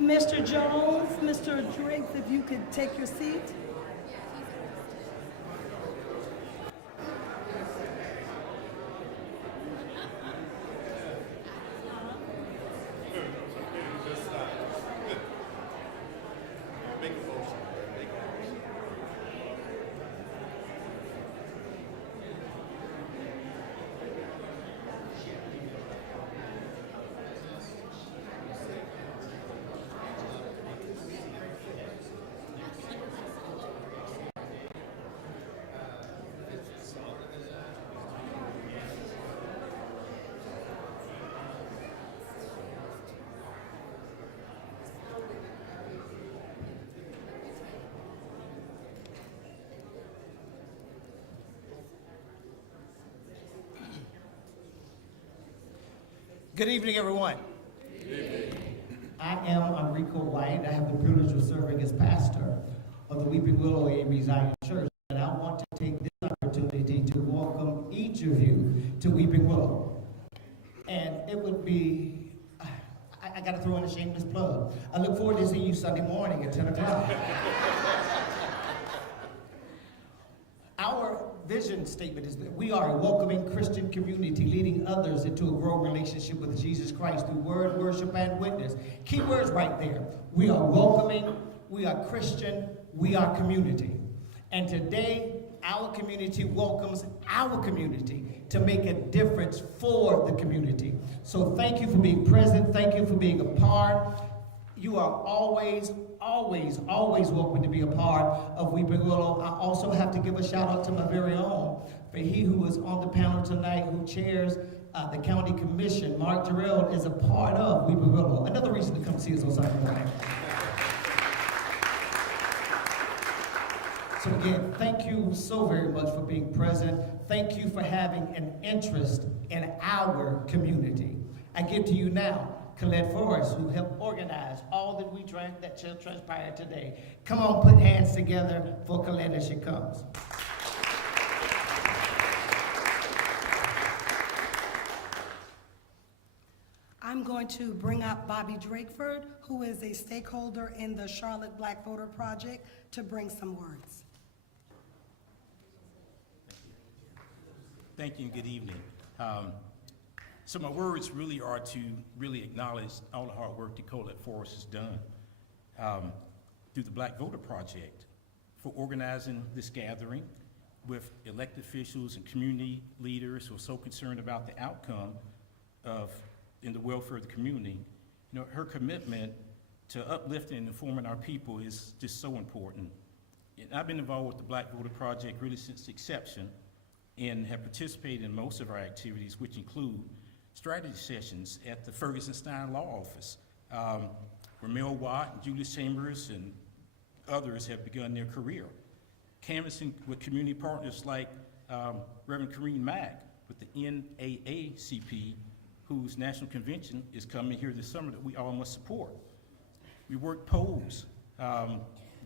Mr. Jones, Mr. Driggs, if you could take your seat. Good evening, everyone. Good evening. I am Enrico White. I have the privilege of serving as pastor of the Weeping Willow AME-Zion Church, and I want to take this opportunity to welcome each of you to Weeping Willow. And it would be, I got to throw in a shameless plug. I look forward to seeing you Sunday morning at 10 o'clock. Our vision statement is that we are a welcoming Christian community leading others into a growing relationship with Jesus Christ through word, worship, and witness. Key words right there. We are welcoming, we are Christian, we are community. And today, our community welcomes our community to make a difference for the community. So thank you for being present. Thank you for being a part. You are always welcome to be a part of Weeping Willow. I also have to give a shout out to my very own, for he who is on the panel tonight, who chairs the county commission. Mark Jarrell is a part of Weeping Willow. Another reason to come see us on Sunday morning. So again, thank you so very much for being present. Thank you for having an interest in our community. I give to you now Colette Forrest, who helped organize all that transpired today. Come on, put hands together for Colette as she comes. I'm going to bring up Bobby Drakeford, who is a stakeholder in the Charlotte Black Voter Project, to bring some words. Thank you and good evening. So my words really are to really acknowledge all the hard work that Colette Forrest has done through the Black Voter Project for organizing this gathering with elected officials and community leaders who are so concerned about the outcome in the welfare of the community. You know, her commitment to uplifting and informing our people is just so important. And I've been involved with the Black Voter Project really since the inception and have participated in most of our activities, which include strategy sessions at the Ferguson Stein Law Office, where Mel Watt and Julius Chambers and others have begun their career. Canvassing with community partners like Reverend Kareem Mack with the NAACP, whose national convention is coming here this summer that we all must support. We work polls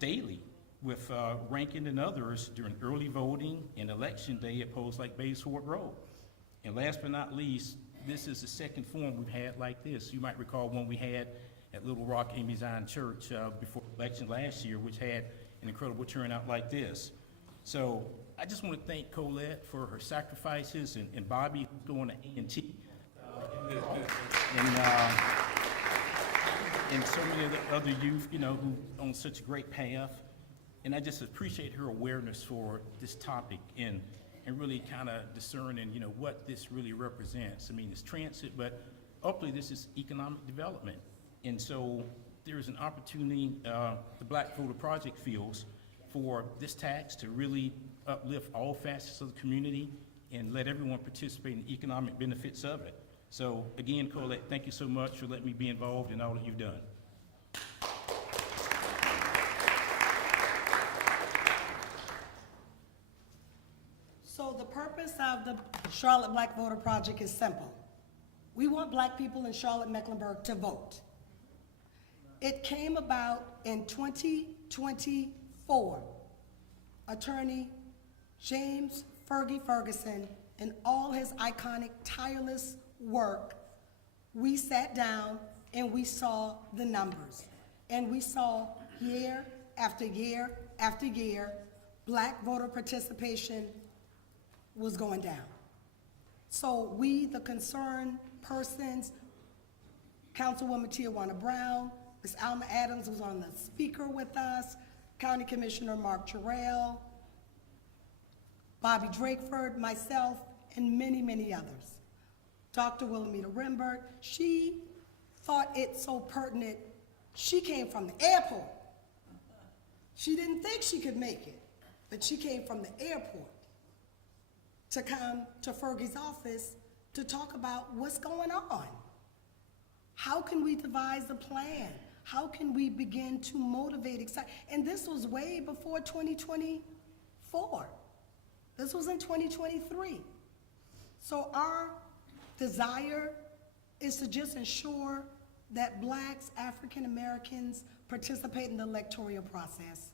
daily with Rankin and others during early voting and election day at polls like Baysford Road. And last but not least, this is the second forum we've had like this. You might recall one we had at Little Rock AME-Zion Church before election last year, which had an incredible turnout like this. So I just want to thank Colette for her sacrifices and Bobby going to A&T. And so many of the other youth, you know, who on such a great path. And I just appreciate her awareness for this topic and and really kind of discerning, you know, what this really represents. I mean, it's transit, but ultimately this is economic development. And so there is an opportunity, the Black Voter Project feels, for this tax to really uplift all facets of the community and let everyone participate in the economic benefits of it. So again, Colette, thank you so much for letting me be involved in all that you've done. So the purpose of the Charlotte Black Voter Project is simple. We want Black people in Charlotte-Mecklenburg to vote. It came about in 2024. Attorney James Fergie Ferguson, and all his iconic, tireless work, we sat down and we saw the numbers. And we saw year after year after year, Black voter participation was going down. So we, the concerned persons, Councilwoman Tijuana Brown, Ms. Alma Adams was on the speaker with us, County Commissioner Mark Terrell, Bobby Drakeford, myself, and many, many others. Dr. Wilhelmina Rembert, she thought it so pertinent, she came from the airport. She didn't think she could make it, but she came from the airport to come to Fergie's office to talk about what's going on. How can we devise a plan? How can we begin to motivate, and this was way before 2024. This was in 2023. So our desire is to just ensure that Blacks, African Americans participate in the electoral process.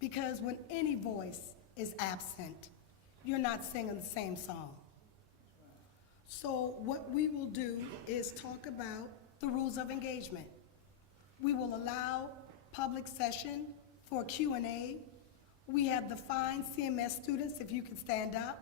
Because when any voice is absent, you're not singing the same song. So what we will do is talk about the rules of engagement. We will allow public session for Q&A. We have the fine CMS students, if you could stand up.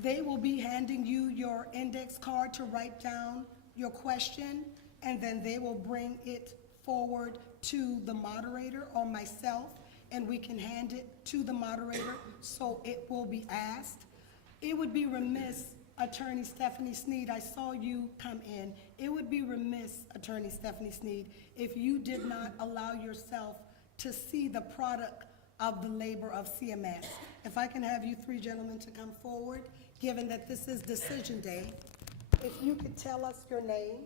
They will be handing you your index card to write down your question, and then they will bring it forward to the moderator or myself, and we can hand it to the moderator so it will be asked. It would be remiss, Attorney Stephanie Sneed, I saw you come in. It would be remiss, Attorney Stephanie Sneed, if you did not allow yourself to see the product of the labor of CMS. If I can have you three gentlemen to come forward, given that this is decision day, if you could tell us your name,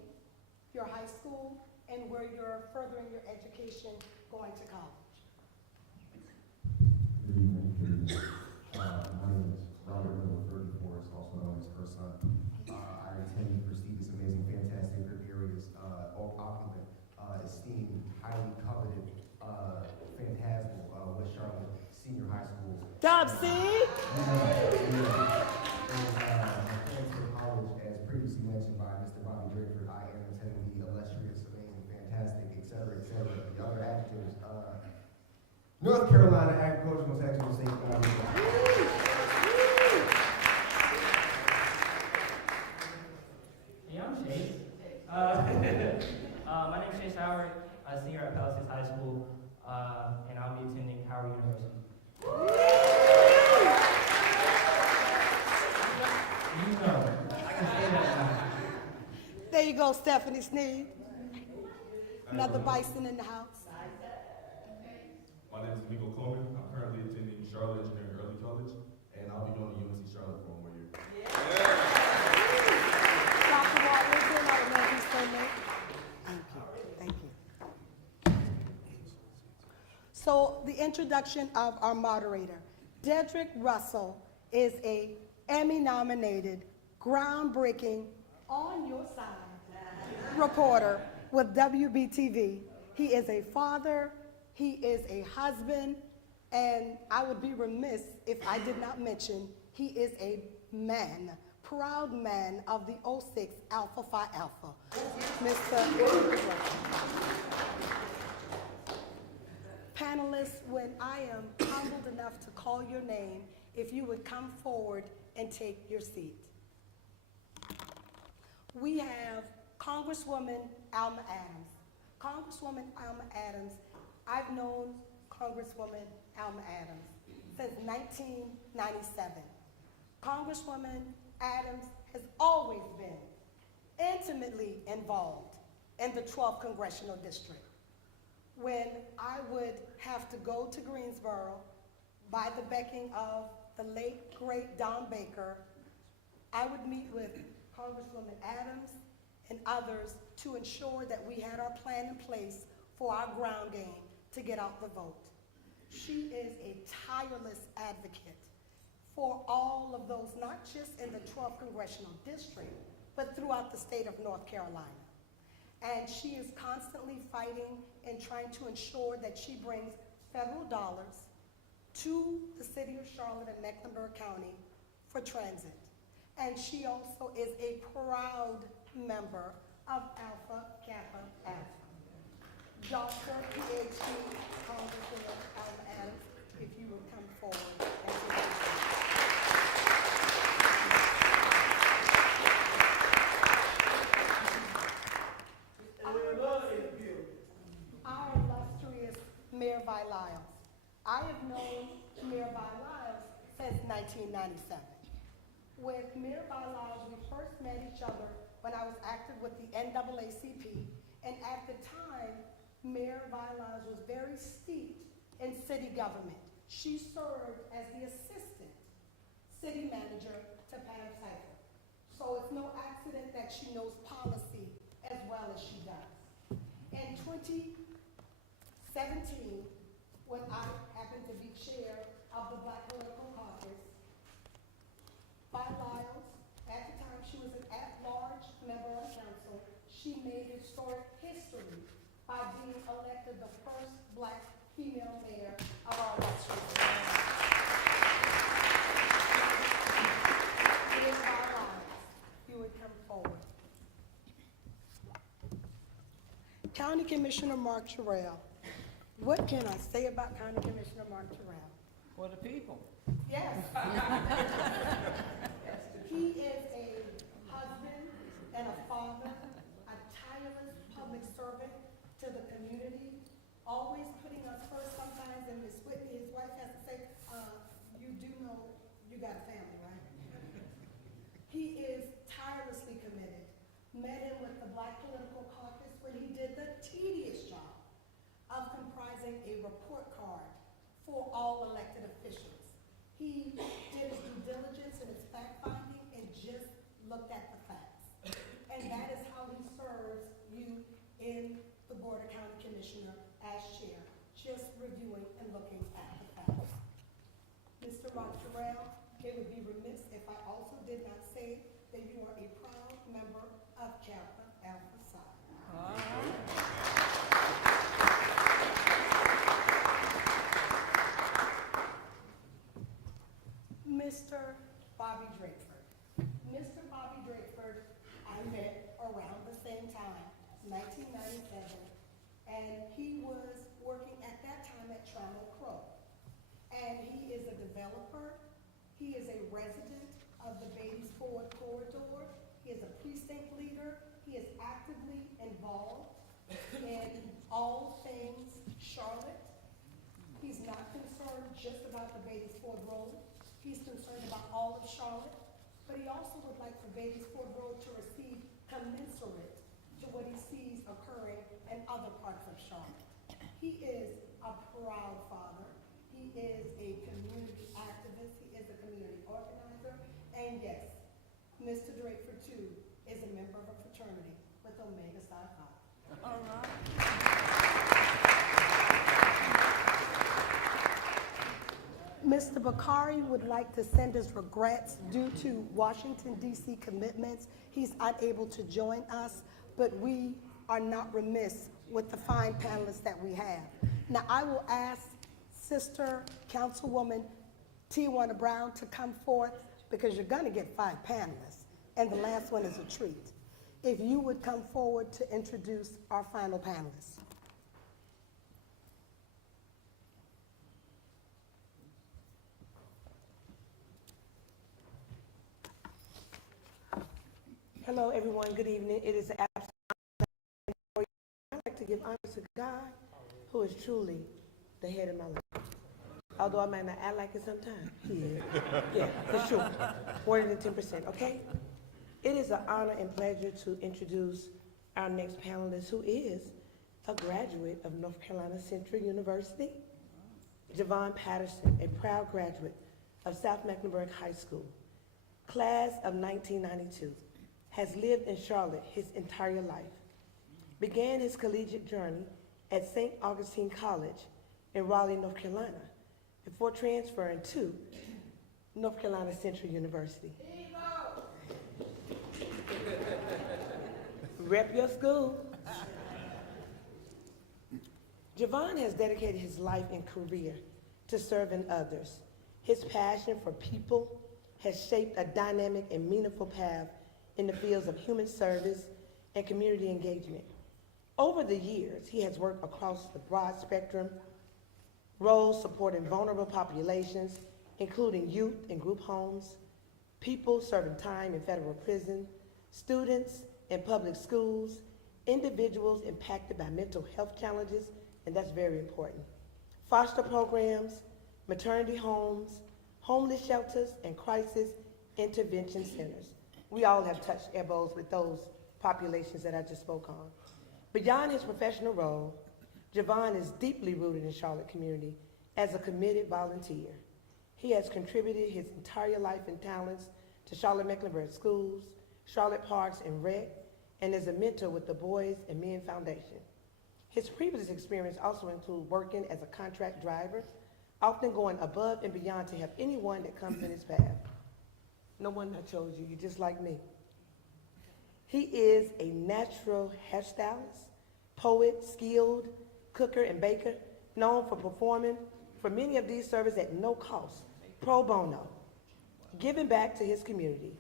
your high school, and where you're furthering your education going to college. Good evening. My name is Colette Forrest, also known as her son. I attend prestigious, amazing, fantastic, good areas, all opulent, esteemed, highly coveted, phantasmal, West Charlotte Senior High School. Dub C! College, as previously mentioned by Mr. Bobby Drakeford, I am attending the illustrious, amazing, fantastic, et cetera, the other adjectives, North Carolina Agricultural Technical State College. Hey, I'm Chase. My name is Chase Howard, a senior at Palisades High School, and I'll be attending Howard University. You know, I can say that now. There you go, Stephanie Sneed. Another bison in the house. My name is Miko Coleman. I'm currently attending Charlotte Engineering Early College, and I'll be going to UNC Charlotte for 1 more year. Dr. Walton, I don't know if he's still there. Thank you. So the introduction of our moderator. Dedrick Russell is a Emmy-nominated, groundbreaking, on your side reporter with WBTV. He is a father, he is a husband, and I would be remiss if I did not mention he is a man, proud man of the 06 Alpha Phi Alpha, Mr. Panelists, when I am humbled enough to call your name, if you would come forward and take your seat. We have Congresswoman Alma Adams. Congresswoman Alma Adams, I've known Congresswoman Alma Adams since 1997. Congresswoman Adams has always been intimately involved in the 12th Congressional District. When I would have to go to Greensboro by the beckoning of the late, great Don Baker, I would meet with Congresswoman Adams and others to ensure that we had our plan in place for our ground game to get out the vote. She is a tireless advocate for all of those, not just in the 12th Congressional District, but throughout the state of North Carolina. And she is constantly fighting and trying to ensure that she brings federal dollars to the city of Charlotte and Mecklenburg County for transit. And she also is a proud member of Alpha Kappa Alpha. Dr. PhD Congresswoman Alma Adams, if you would come forward and take a seat. Our illustrious Mayor Vi Lyles. I have known Mayor Vi Lyles since 1997. With Mayor Vi Lyles, we first met each other when I was active with the NAACP, and at the time, Mayor Vi Lyles was very steeped in city government. She served as the assistant city manager to Pam Cypher. So it's no accident that she knows policy as well as she does. In 2017, when I happened to be chair of the Black Political Caucus, Vi Lyles, at the time she was an at-large member of council, she made historic history by being elected the first Black female mayor of our Western area. It is Vi Lyles. You would come forward. County Commissioner Mark Terrell. What can I say about County Commissioner Mark Terrell? For the people. Yes. He is a husband and a father, a tireless public servant to the community, always putting us first sometimes, and Ms. Whitney, his wife, has to say, you do know you got a family, right? He is tirelessly committed. Met him with the Black Political Caucus when he did the tedious job of comprising a report card for all elected officials. He did his due diligence and his fact-finding and just looked at the facts. And that is how he serves you in the Board of County Commissioner as chair, just reviewing and looking at the facts. Mr. Mark Terrell, it would be remiss if I also did not say that you are a proud member of Kappa Alpha Psi. Mr. Bobby Drakeford. Mr. Bobby Drakeford, I met around the same time, 1997, and he was working at that time at Trammell Crow. And he is a developer, he is a resident of the Beatties Ford Corridor, he is a precinct leader, he is actively involved in all things Charlotte. He's not concerned just about the Beatties Ford Road. He's concerned about all of Charlotte, but he also would like for Beatties Ford Road to receive commensurate to what he sees occurring in other parts of Charlotte. He is a proud father. He is a community activist. He is a community organizer. And yes, Mr. Drakeford too is a member of a fraternity with Omega Psi Phi. All right. Mr. Bakari would like to send his regrets due to Washington, D.C. commitments. He's unable to join us, but we are not remiss with the fine panelists that we have. Now, I will ask Sister Councilwoman Tijuana Brown to come forth because you're going to get 5 panelists, and the last one is a treat. If you would come forward to introduce our final panelists. Hello, everyone. Good evening. It is an absolute who is truly the head of my life. Although I might not act like it sometimes, he is. Yeah, for sure. More than 10%, okay? It is an honor and pleasure to introduce our next panelist, who is a graduate of North Carolina Central University, Javon Patterson, a proud graduate of South Mecklenburg High School, class of 1992, has lived in Charlotte his entire life, began his collegiate journey at St. Augustine College in Raleigh, North Carolina, before transferring to North Carolina Central University. Rep your school. Javon has dedicated his life and career to serving others. His passion for people has shaped a dynamic and meaningful path in the fields of human service and community engagement. Over the years, he has worked across the broad spectrum, roles supporting vulnerable populations, including youth in group homes, people serving time in federal prison, students in public schools, individuals impacted by mental health challenges, and that's very important, foster programs, maternity homes, homeless shelters, and crisis intervention centers. We all have touched elbows with those populations that I just spoke on. Beyond his professional role, Javon is deeply rooted in Charlotte community as a committed volunteer. He has contributed his entire life and talents to Charlotte-Mecklenburg schools, Charlotte Parks and Rec, and is a mentor with the Boys and Men Foundation. His previous experience also includes working as a contract driver, often going above and beyond to help anyone that comes in his path. No wonder I chose you, you're just like me. He is a natural hairstylist, poet, skilled cooker and baker, known for performing for many of these services at no cost, pro bono, giving back to his community.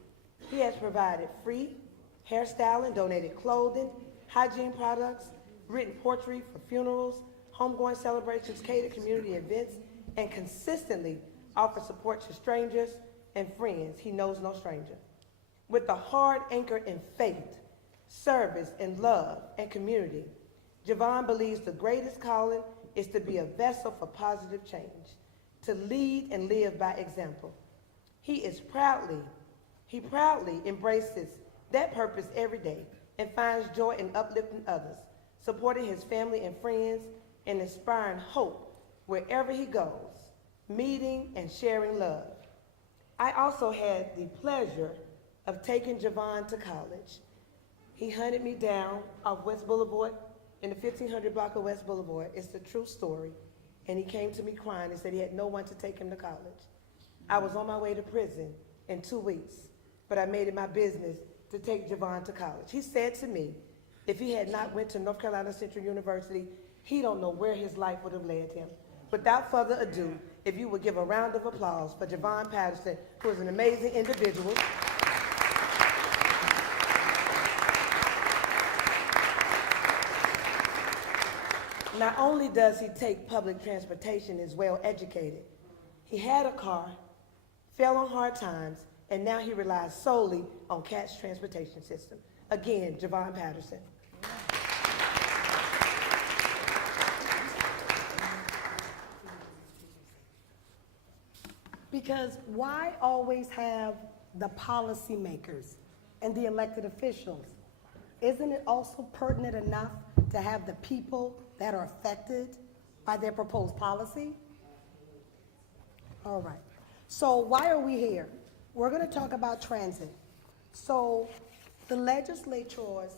He has provided free hairstyling, donated clothing, hygiene products, written poetry for funerals, homegoing celebrations, catered community events, and consistently offers support to strangers and friends. He knows no stranger. With a hard anchor in faith, service, and love and community, Javon believes the greatest calling is to be a vessel for positive change, to lead and live by example. He proudly embraces that purpose every day and finds joy in uplifting others, supporting his family and friends, and inspiring hope wherever he goes, meeting and sharing love. I also had the pleasure of taking Javon to college. He hunted me down off West Boulevard in the 1500 block of West Boulevard. It's a true story. And he came to me crying and said he had no one to take him to college. I was on my way to prison in 2 weeks, but I made it my business to take Javon to college. He said to me, if he had not went to North Carolina Central University, he don't know where his life would have led him. Without further ado, if you would give a round of applause for Javon Patterson, who is an amazing individual. Not only does he take public transportation, is well educated. He had a car, fell on hard times, and now he relies solely on CAT's transportation system. Again, Javon Patterson. Because why always have the policymakers and the elected officials? Isn't it also pertinent enough to have the people that are affected by their proposed policy? All right. So why are we here? We're going to talk about transit. So the legislators,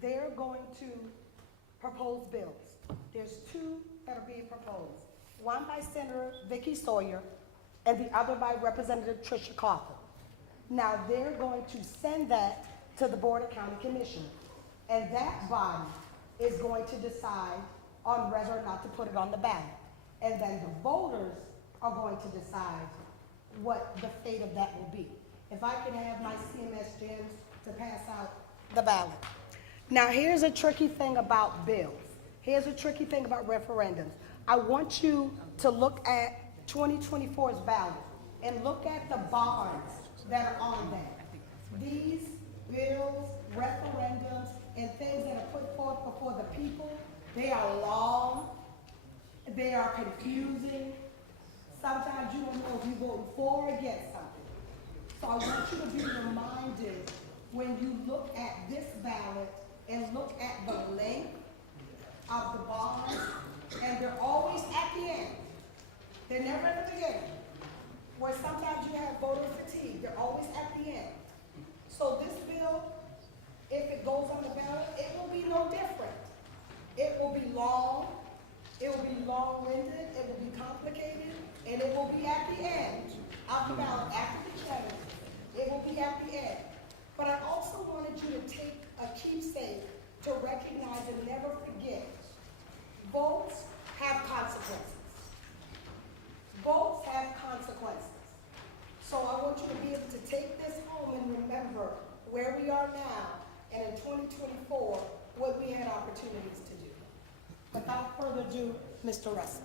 they're going to propose bills. There's two that are being proposed. One by Senator Vicky Sawyer and the other by Representative Tricia Carter. Now they're going to send that to the Board of County Commissioners. And that body is going to decide on whether or not to put it on the ballot. And then the voters are going to decide what the fate of that will be. If I could have my CMS Jams to pass out the ballot. Now here's a tricky thing about bills. Here's a tricky thing about referendums. I want you to look at 2024's ballot and look at the bonds that are on that. These bills, referendums, and things that are put forth before the people, they are long, they are confusing. Sometimes you don't know if you're voting for or against something. So I want you to be reminded when you look at this ballot and look at the length of the bars, and they're always at the end. They're never at the beginning. Where sometimes you have voter fatigue, they're always at the end. So this bill, if it goes on the ballot, it will be no different. It will be long, it will be long-winded, it will be complicated, and it will be at the end of the ballot, after the challenge. It will be at the end. But I also wanted you to take a keepsake to recognize and never forget, votes have consequences. Votes have consequences. So I want you to be able to take this home and remember where we are now, and in 2024, what we had opportunities to do. Without further ado, Mr. Russell.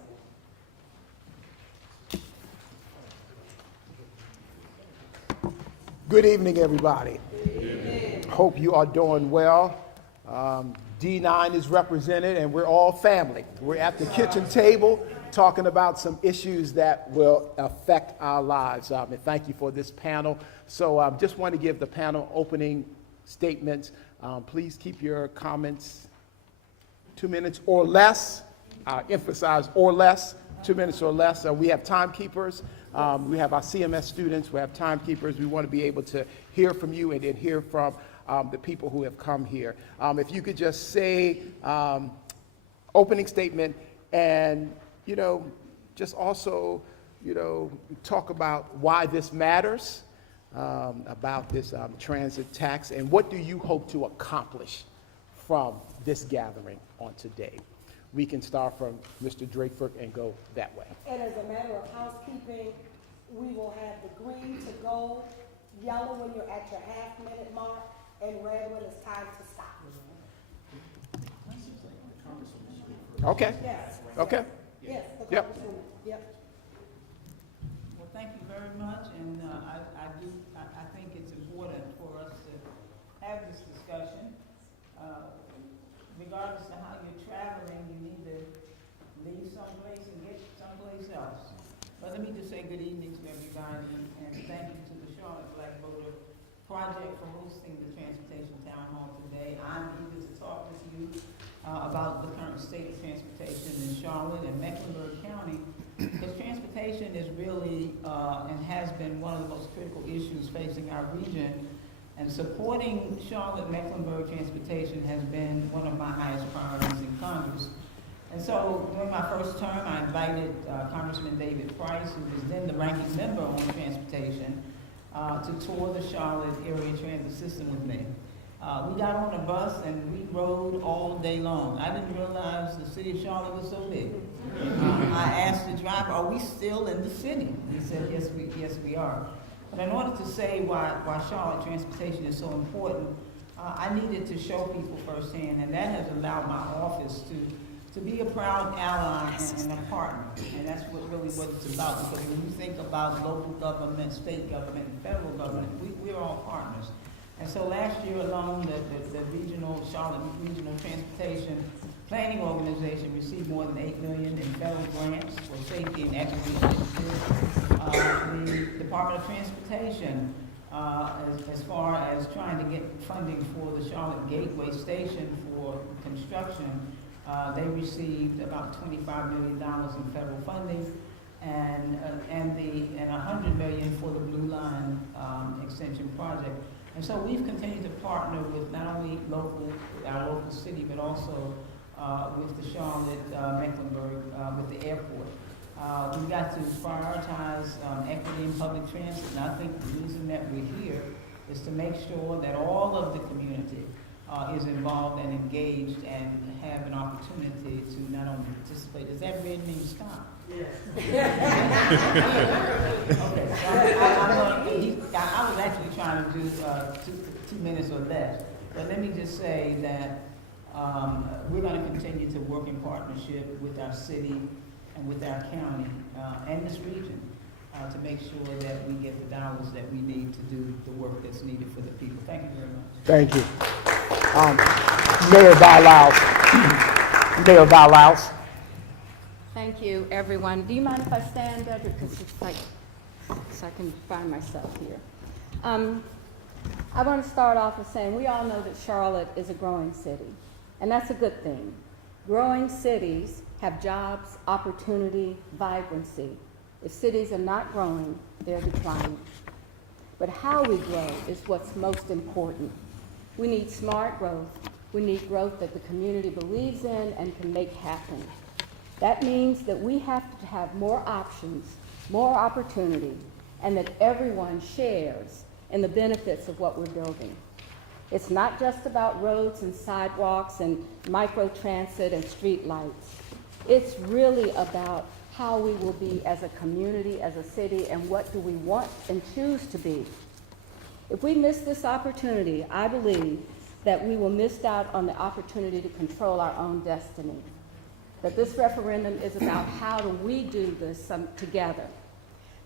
Good evening, everybody. Hope you are doing well. D9 is represented, and we're all family. We're at the kitchen table talking about some issues that will affect our lives. And thank you for this panel. So just want to give the panel opening statements. Please keep your comments 2 minutes or less. Emphasize or less, 2 minutes or less. We have timekeepers. We have our CMS students. We have timekeepers. We want to be able to hear from you and then hear from the people who have come here. If you could just say opening statement and, just also, talk about why this matters, about this transit tax, and what do you hope to accomplish from this gathering on today. We can start from Mr. Drakeford and go that way. And as a matter of housekeeping, we will have the green to go, yellow when you're at your half-minute mark, and red when it's time to stop. Okay. Yes. Okay. Yes, the Yep. Congresswoman. Yep. Well, thank you very much, and I think it's important for us to have this discussion. Regardless of how you're traveling, you need to leave someplace and get someplace else. But let me just say good evening to everybody, and thank you to the Charlotte Black Voter Project for hosting the Transportation Town Hall today. I'm eager to talk with you about the current state of transportation in Charlotte and Mecklenburg County, because transportation is really and has been one of the most critical issues facing our region. And supporting Charlotte-Mecklenburg transportation has been one of my highest priorities in Congress. And so during my first term, I invited Congressman David Price, who was then the ranking member on transportation, to tour the Charlotte area transit system with me. We got on a bus and we rode all day long. I didn't realize the city of Charlotte was so big. I asked the driver, "Are we still in the city?" He said, yes, we are. But in order to say why Charlotte transportation is so important, I needed to show people firsthand, and that has allowed my office to be a proud ally and a partner. And that's what it's about, because when you think about local government, state government, and federal government, we're all partners. And so last year alone, the Charlotte Regional Transportation Planning Organization received more than $8 million in federal grants for safety and equity initiatives. The Department of Transportation, as far as trying to get funding for the Charlotte Gateway Station for construction, they received about $25 million in federal funding, and $100 million for the Blue Line extension project. And so we've continued to partner with not only our local city, but also with the Charlotte-Mecklenburg, with the airport. We've got to prioritize equity in public transit, and I think the reason that we're here is to make sure that all of the community is involved and engaged and have an opportunity to not only participate. Does that red mean stop? Yes. Okay, so I was actually trying to do 2 minutes or less, but let me just say that we're going to continue to work in partnership with our city and with our county and this region to make sure that we get the dollars that we need to do the work that's needed for the people. Thank you very much. Thank you. Mayor Vi Lyles. Mayor Vi Lyles. Thank you, everyone. Do you mind if I stand, Dedrick? Because it's like, so I can find myself here. I want to start off with saying we all know that Charlotte is a growing city, and that's a good thing. Growing cities have jobs, opportunity, vibrancy. If cities are not growing, they're declining. But how we grow is what's most important. We need smart growth. We need growth that the community believes in and can make happen. That means that we have to have more options, more opportunity, and that everyone shares in the benefits of what we're building. It's not just about roads and sidewalks and microtransit and street lights. It's really about how we will be as a community, as a city, and what do we want and choose to be. If we miss this opportunity, I believe that we will miss out on the opportunity to control our own destiny. That this referendum is about how do we do this together.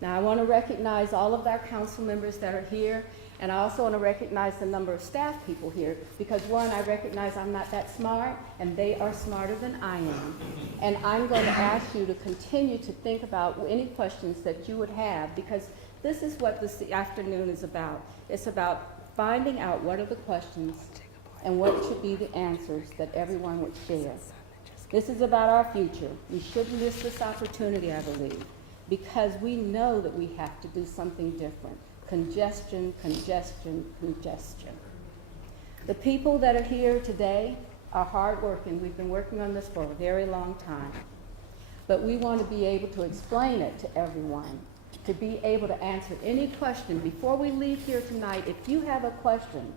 Now, I want to recognize all of our council members that are here, and I also want to recognize the number of staff people here, because one, I recognize I'm not that smart, and they are smarter than I am. And I'm going to ask you to continue to think about any questions that you would have, because this is what this afternoon is about. It's about finding out what are the questions and what should be the answers that everyone would share. This is about our future. We shouldn't miss this opportunity, I believe, because we know that we have to do something different. Congestion, congestion, congestion. The people that are here today are hardworking. We've been working on this for a very long time. But we want to be able to explain it to everyone, to be able to answer any question. Before we leave here tonight, if you have a question,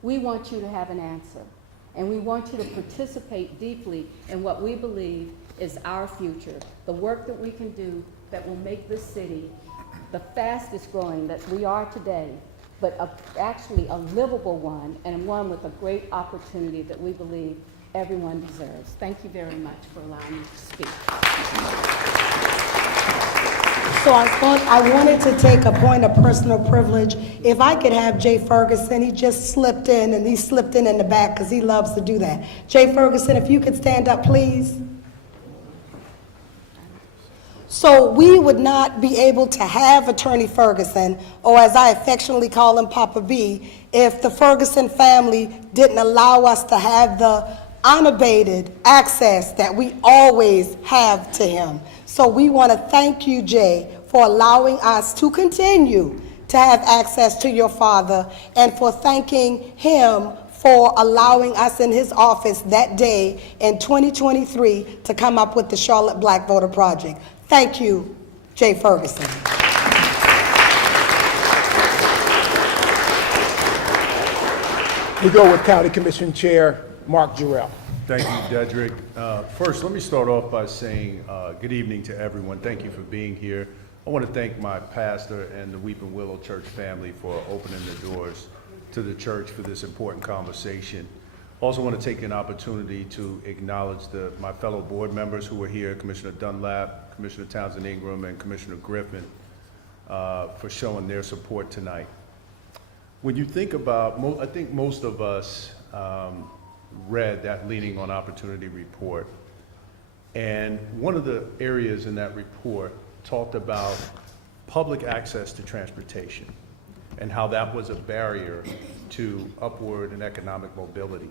we want you to have an answer. And we want you to participate deeply in what we believe is our future, the work that we can do that will make this city the fastest growing that we are today, but actually a livable one, and one with a great opportunity that we believe everyone deserves. Thank you very much for allowing me to speak. So I wanted to take a point of personal privilege. If I could have Jay Ferguson, he just slipped in, and he slipped in the back because he loves to do that. Jay Ferguson, if you could stand up, please. So we would not be able to have Attorney Ferguson, or as I affectionately call him, Papa B, if the Ferguson family didn't allow us to have the unabated access that we always have to him. So we want to thank you, Jay, for allowing us to continue to have access to your father, and for thanking him for allowing us in his office that day in 2023 to come up with the Charlotte Black Voter Project. Thank you, Jay Ferguson. We go with County Commission Chair Mark Jarrell. Thank you, Dedrick. First, let me start off by saying good evening to everyone. Thank you for being here. I want to thank my pastor and the Weeping Willow Church family for opening the doors to the church for this important conversation. Also want to take an opportunity to acknowledge my fellow board members who are here, Commissioner Dunlap, Commissioner Townsend Ingram, and Commissioner Griffin, for showing their support tonight. When you think about, I think most of us read that Leaning on Opportunity report, and one of the areas in that report talked about public access to transportation and how that was a barrier to upward and economic mobility.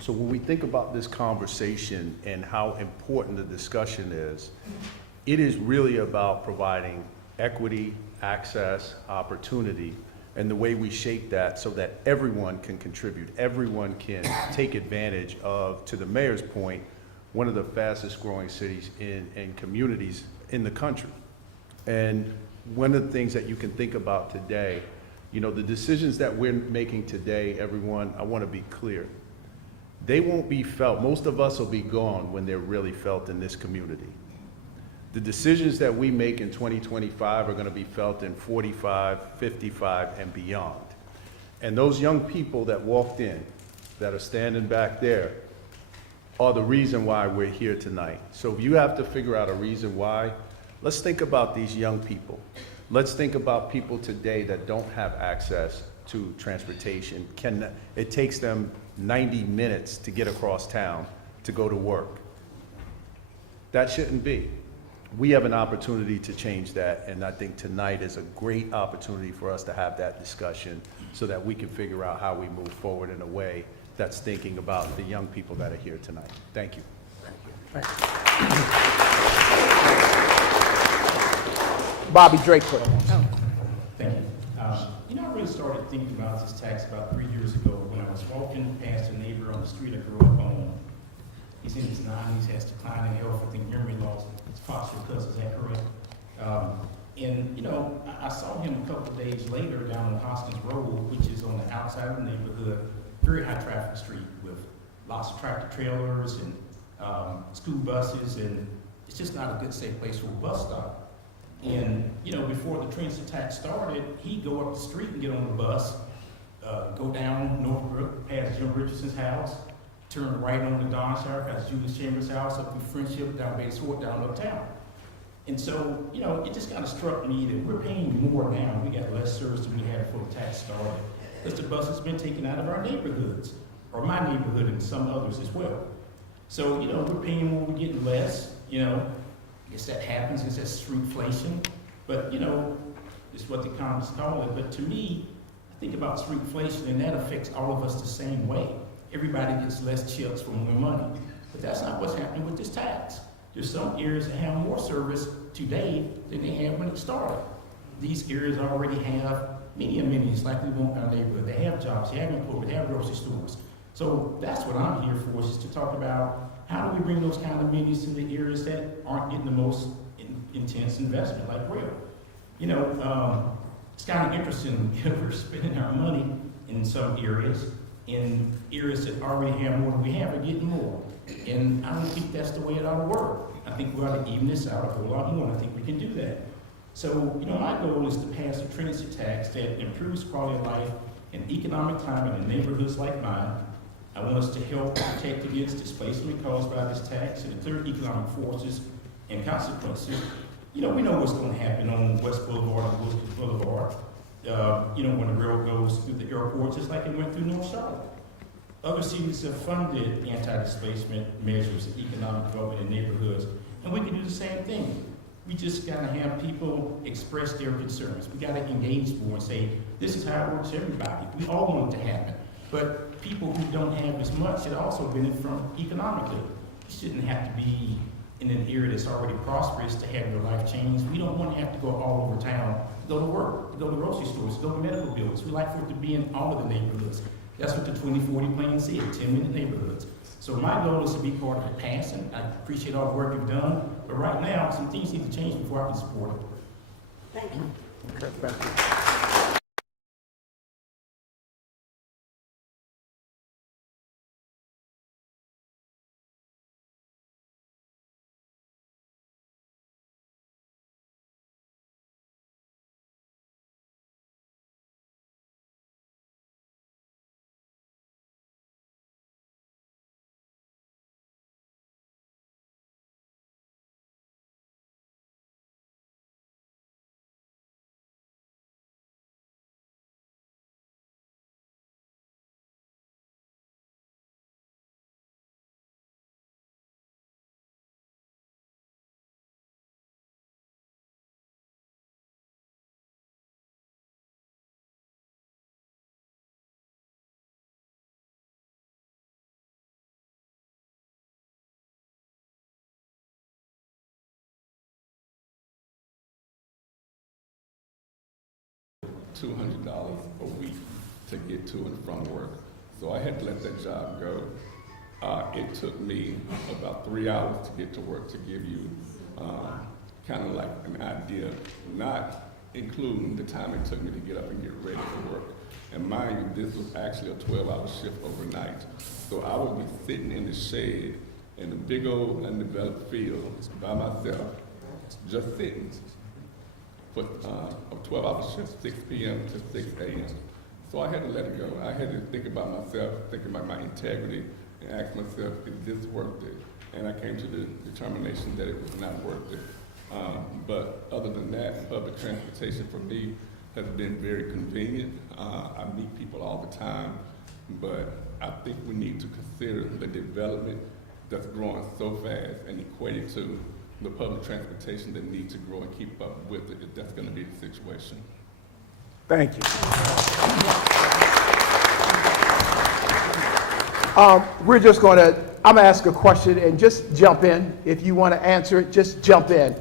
So when we think about this conversation and how important the discussion is, it is really about providing equity, access, opportunity, and the way we shape that so that everyone can contribute, everyone can take advantage of, to the mayor's point, one of the fastest growing cities and communities in the country. And one of the things that you can think about today, you know, the decisions that we're making today, everyone, I want to be clear. They won't be felt. Most of us will be gone when they're really felt in this community. The decisions that we make in 2025 are going to be felt in 45, 55, and beyond. And those young people that walked in, that are standing back there, are the reason why we're here tonight. So if you have to figure out a reason why, let's think about these young people. Let's think about people today that don't have access to transportation. It takes them 90 minutes to get across town to go to work. That shouldn't be. We have an opportunity to change that, and I think tonight is a great opportunity for us to have that discussion so that we can figure out how we move forward in a way that's thinking about the young people that are here tonight. Thank you. Bobby Drake, please. Thank you. You know, I really started thinking about this tax about 3 years ago when I was walking past a neighbor on the street I grew up on. He's in his 90s, has declining health, I think memory loss. His foster cousin, is that correct? And, you know, I saw him a couple of days later down on Hoskins Road, which is on the outside of the neighborhood, very high traffic street with lots of tractor trailers and school buses, and it's just not a good, safe place for a bus stop. And, you know, before the transit tax started, he'd go up the street and get on the bus, go down Northbrook, past Jim Richardson's house, turn right on the Don Shire, past Julius Chambers' house, up through Friendship, down Bay Sword, down uptown. And so, you know, it just kind of struck me that we're paying more now. We got less service than we had before the tax started. Because the bus has been taken out of our neighborhoods, or my neighborhood and some others as well. So, you know, we're paying more, we're getting less, you know. I guess that happens, it's that shrinkflation. But, you know, it's what the economists call it. But to me, I think about shrinkflation, and that affects all of us the same way. Everybody gets less chips for more money. But that's not what's happening with this tax. There's some areas that have more service today than they had when it started. These areas already have many amenities like we want in our neighborhood. They have jobs, they have employment, they have grocery stores. So that's what I'm here for, is to talk about how do we bring those kind of amenities to the areas that aren't getting the most intense investment, like rail. You know, it's kind of interesting, we're spending our money in some areas that already have more than we have are getting more. And I don't think that's the way it ought to work. I think we ought to even this out a whole lot more, and I think we can do that. So, you know, my goal is to pass a transit tax that improves quality of life and economic climate in neighborhoods like mine. I want us to help protect against displacement caused by this tax and clear economic forces and consequences. You know, we know what's going to happen on West Boulevard and Wilkins Boulevard. You know, when the rail goes through the airport, just like it went through North Charlotte. Other cities have funded anti-displacement measures and economic development in neighborhoods, and we can do the same thing. We just gotta have people express their concerns. We gotta engage more and say, this is how it works for everybody. We all want it to happen, but people who don't have as much should also benefit from economically. You shouldn't have to be in an area that's already prosperous to have your life change. We don't want to have to go all over town to go to work, to go to grocery stores, to go to medical bills. We like for it to be in all of the neighborhoods. That's what the 2040 plan said, 10-minute neighborhoods. So my goal is to be part of it passing. I appreciate all the work you've done, but right now, some things need to change before I can support it. Thank you. Okay, thank you. $200 a week to get to and from work. So I had to let that job go. It took me about 3 hours to get to work, to give you kind of like an idea, not including the time it took me to get up and get ready for work. And mind you, this was actually a 12-hour shift overnight. So I would be sitting in the shade in a big old undeveloped field by myself, just sitting. For a 12-hour shift, 6 p.m. to 6 a.m. So I had to let it go. I had to think about myself, think about my integrity, and ask myself, is this worth it? And I came to the determination that it was not worth it. But other than that, public transportation for me has been very convenient. I meet people all the time, but I think we need to consider the development that's growing so fast and equated to the public transportation that need to grow and keep up with it, if that's gonna be the situation. Thank you. We're just going to, I'm going to ask a question and just jump in. If you want to answer it, just jump in.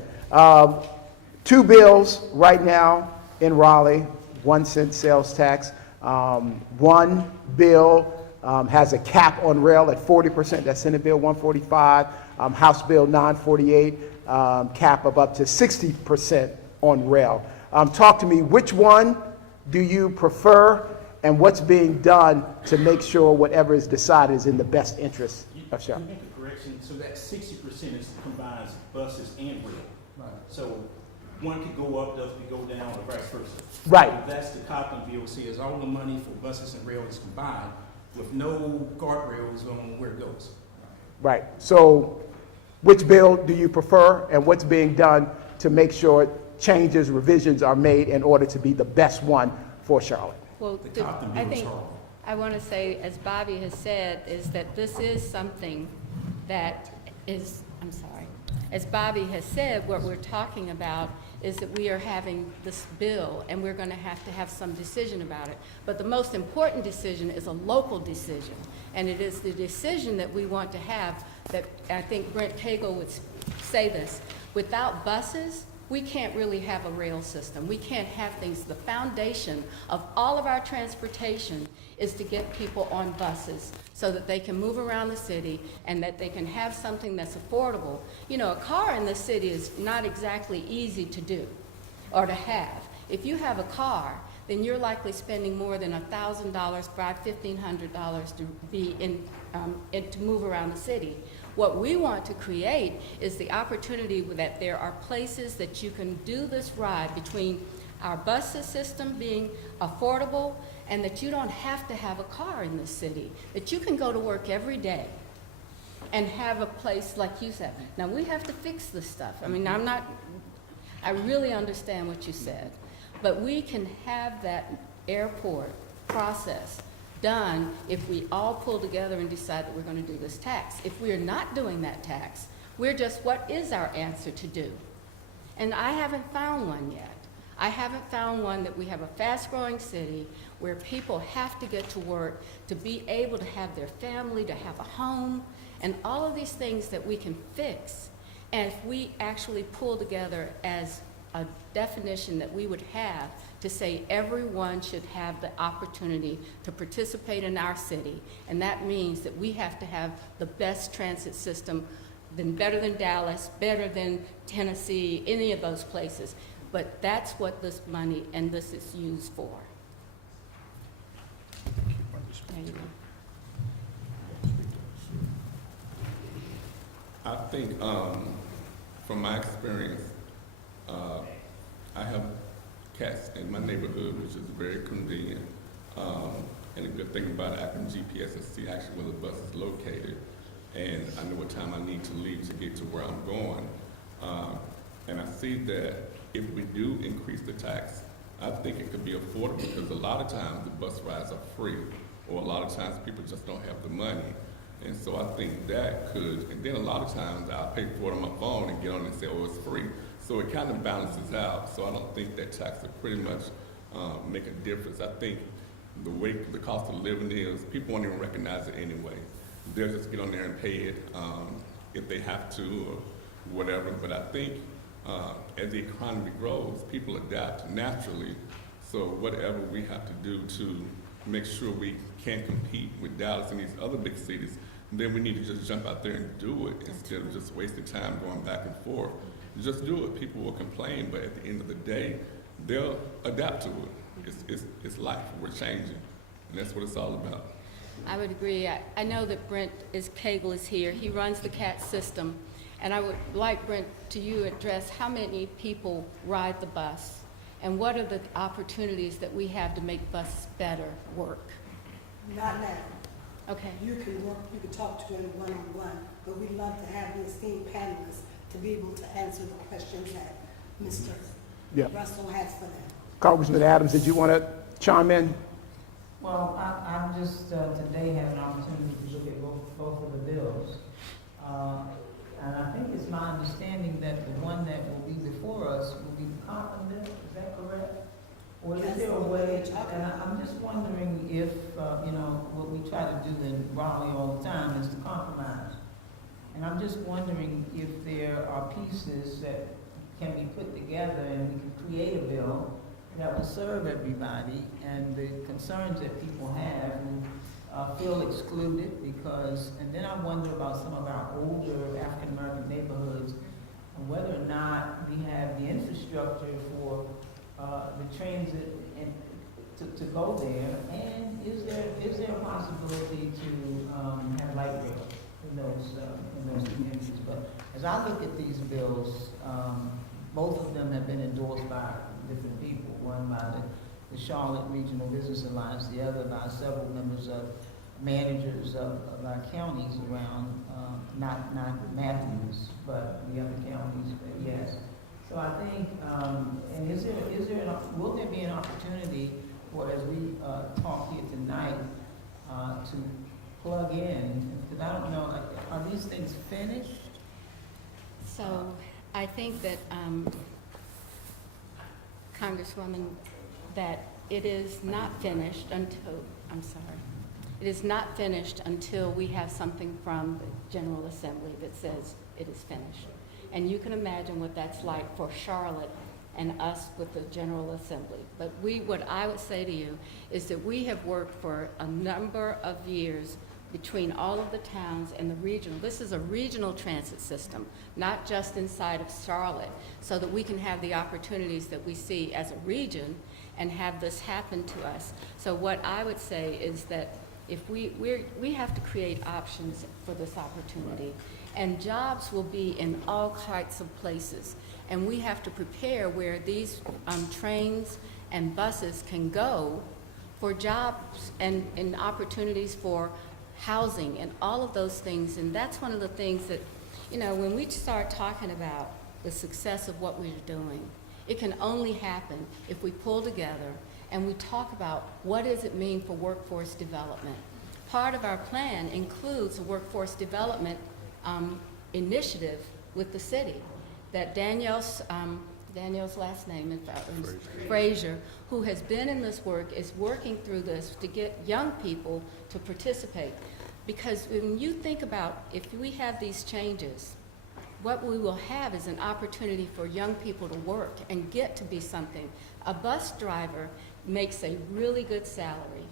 2 bills right now in Raleigh, 1 cent sales tax. One bill has a cap on rail at 40%, that's Senate Bill 145. House Bill 948, cap of up to 60% on rail. Talk to me, which one do you prefer, and what's being done to make sure whatever is decided is in the best interest of You Charlotte? make a correction, so that 60% is combines buses and rail. Right. So one could go up, the other could go down, or vice versa. Right. So that's the Compton bill, says all the money for buses and rail is combined with no guardrails on where it goes. Right. So which bill do you prefer, and what's being done to make sure changes, revisions are made in order to be the best one for Charlotte? Well, The Compton I bill is think, horrible. I want to say, as Bobby has said, is that this is something that is, I'm sorry, as Bobby has said, what we're talking about is that we are having this bill and we're going to have some decision about it. But the most important decision is a local decision. And it is the decision that we want to have that I think Brent Cagle would say this. Without buses, we can't really have a rail system. We can't have things. The foundation of all of our transportation is to get people on buses so that they can move around the city and that they can have something that's affordable. You know, a car in the city is not exactly easy to do or to have. If you have a car, then you're likely spending more than $1,000, $1,500 to be to move around the city. What we want to create is the opportunity that there are places that you can do this ride between our bus system being affordable and that you don't have to have a car in the city, that you can go to work every day and have a place like you said. Now, we have to fix this stuff. I mean, I really understand what you said, but we can have that airport process done if we all pull together and decide that we're going to do this tax. If we're not doing that tax, we're just, what is our answer to do? And I haven't found one yet. I haven't found one that we have a fast-growing city where people have to get to work to be able to have their family, to have a home, and all of these things that we can fix. And if we actually pull together as a definition that we would have to say everyone should have the opportunity to participate in our city, and that means that we have to have the best transit system, better than Dallas, better than Tennessee, any of those places. But that's what this money and this is used for. There you go. I think, from my experience, I have cats in my neighborhood, which is very convenient. And a good thing about it, I can GPS and see actually where the bus is located. And I know what time I need to leave to get to where I'm going. And I see that if we do increase the tax, I think it could be affordable because a lot of times the bus rides are free, or a lot of times people just don't have the money. And so I think that could, and then a lot of times I'll pay for it on my phone and get on and say, oh, it's free. So it kind of balances out. So I don't think that tax will pretty much make a difference. I think the way the cost of living is, people won't even recognize it anyway. They'll just get on there and pay it if they have to or whatever. But I think as the economy grows, people adapt naturally. So whatever we have to do to make sure we can compete with Dallas and these other big cities, then we need to just jump out there and do it instead of just wasting time going back and forth. Just do it. People will complain, but at the end of the day, they'll adapt to it. It's life. We're changing, and that's what it's all about. I would agree. I know that Brent Cagle is here. He runs the CAT system. And I would like, Brent, to you address how many people ride the bus and what are the opportunities that we have to make buses better work? Not now. Okay. You can work, you can talk to him one-on-one, but we'd love to have the esteemed panelists to be able to answer the questions that Mr. Russell has for them. Congressman Adams, did you want to chime in? Well, I'm just today had an opportunity to look at both of the bills. And I think it's my understanding that the one that will be before us will be the Compton bill, is that correct? Or is there a way, and I'm just wondering if, what we try to do in Raleigh all the time is to compromise. And I'm just wondering if there are pieces that can be put together and we can create a bill that will serve everybody and the concerns that people have who feel excluded because, and then I wonder about some of our older African-American neighborhoods and whether or not we have the infrastructure for the transit and to go there, and is there a possibility to have light rail in those communities? But as I look at these bills, both of them have been endorsed by different people. One by the Charlotte Regional Business Alliance, the other by several members of managers of our counties around, not Matthews, but the other counties. But yes. So I think, and will there be an opportunity for, as we talk here tonight, to plug in? Because I don't know, are these things finished? So I think that, Congresswoman, that it is not finished until, it is not finished until we have something from the General Assembly that says it is finished. And you can imagine what that's like for Charlotte and us with the General Assembly. But what I would say to you is that we have worked for a number of years between all of the towns and the regional. This is a regional transit system, not just inside of Charlotte, so that we can have the opportunities that we see as a region and have this happen to us. So what I would say is that if we have to create options for this opportunity, and jobs will be in all kinds of places, and we have to prepare where these trains and buses can go for jobs and opportunities for housing and all of those things. And that's one of the things that, when we start talking about the success of what we're doing, it can only happen if we pull together and we talk about what does it mean for workforce development. Part of our plan includes a workforce development initiative with the city that Danielle's last name is Frazier, who has been in this work, is working through this to get young people to participate. Because when you think about if we have these changes, what we will have is an opportunity for young people to work and get to be something. A bus driver makes a really good salary.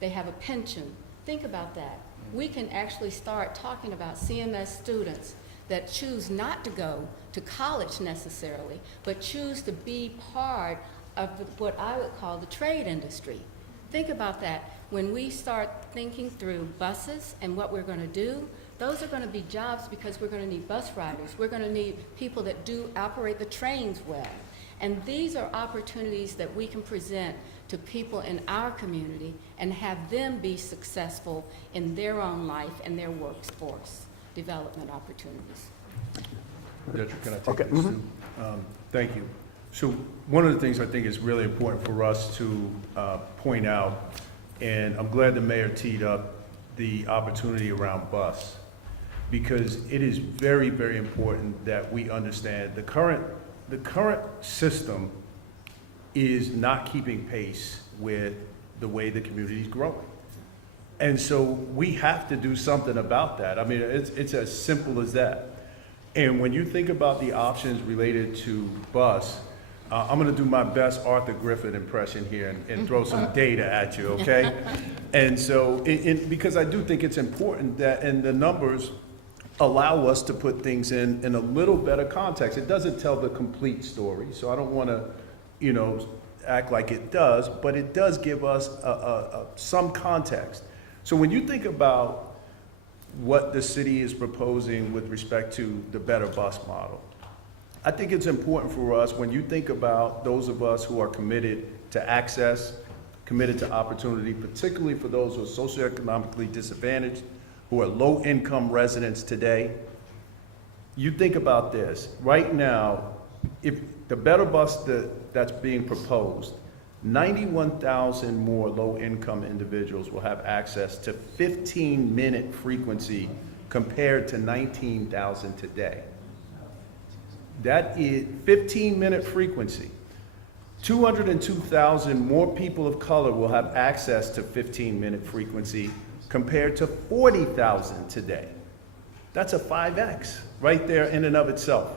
They have a pension. Think about that. We can actually start talking about CMS students that choose not to go to college necessarily, but choose to be part of what I would call the trade industry. Think about that. When we start thinking through buses and what we're going to do, those are going to be jobs because we're going to need bus riders. We're going to need people that do operate the trains well. And these are opportunities that we can present to people in our community and have them be successful in their own life and their workforce development opportunities. Detra, can I take Okay. this too? Thank you. So one of the things I think is really important for us to point out, and I'm glad the mayor teed up the opportunity around bus, because it is very, very important that we understand the current system is not keeping pace with the way the community is growing. And so we have to do something about that. I mean, it's as simple as that. And when you think about the options related to bus, I'm gonna do my best Arthur Griffin impression here and throw some data at you, okay? And so, because I do think it's important that, and the numbers allow us to put things in a little better context. It doesn't tell the complete story, so I don't wanna, act like it does, but it does give us some context. So when you think about what the city is proposing with respect to the better bus model, I think it's important for us, when you think about those of us who are committed to access, committed to opportunity, particularly for those who are socioeconomically disadvantaged, who are low-income residents today, you think about this. Right now, if the better bus that's being proposed, 91,000 more low-income individuals will have access to 15-minute frequency compared to 19,000 today. That is 15-minute frequency. 202,000 more people of color will have access to 15-minute frequency compared to 40,000 today. That's a 5X right there in and of itself.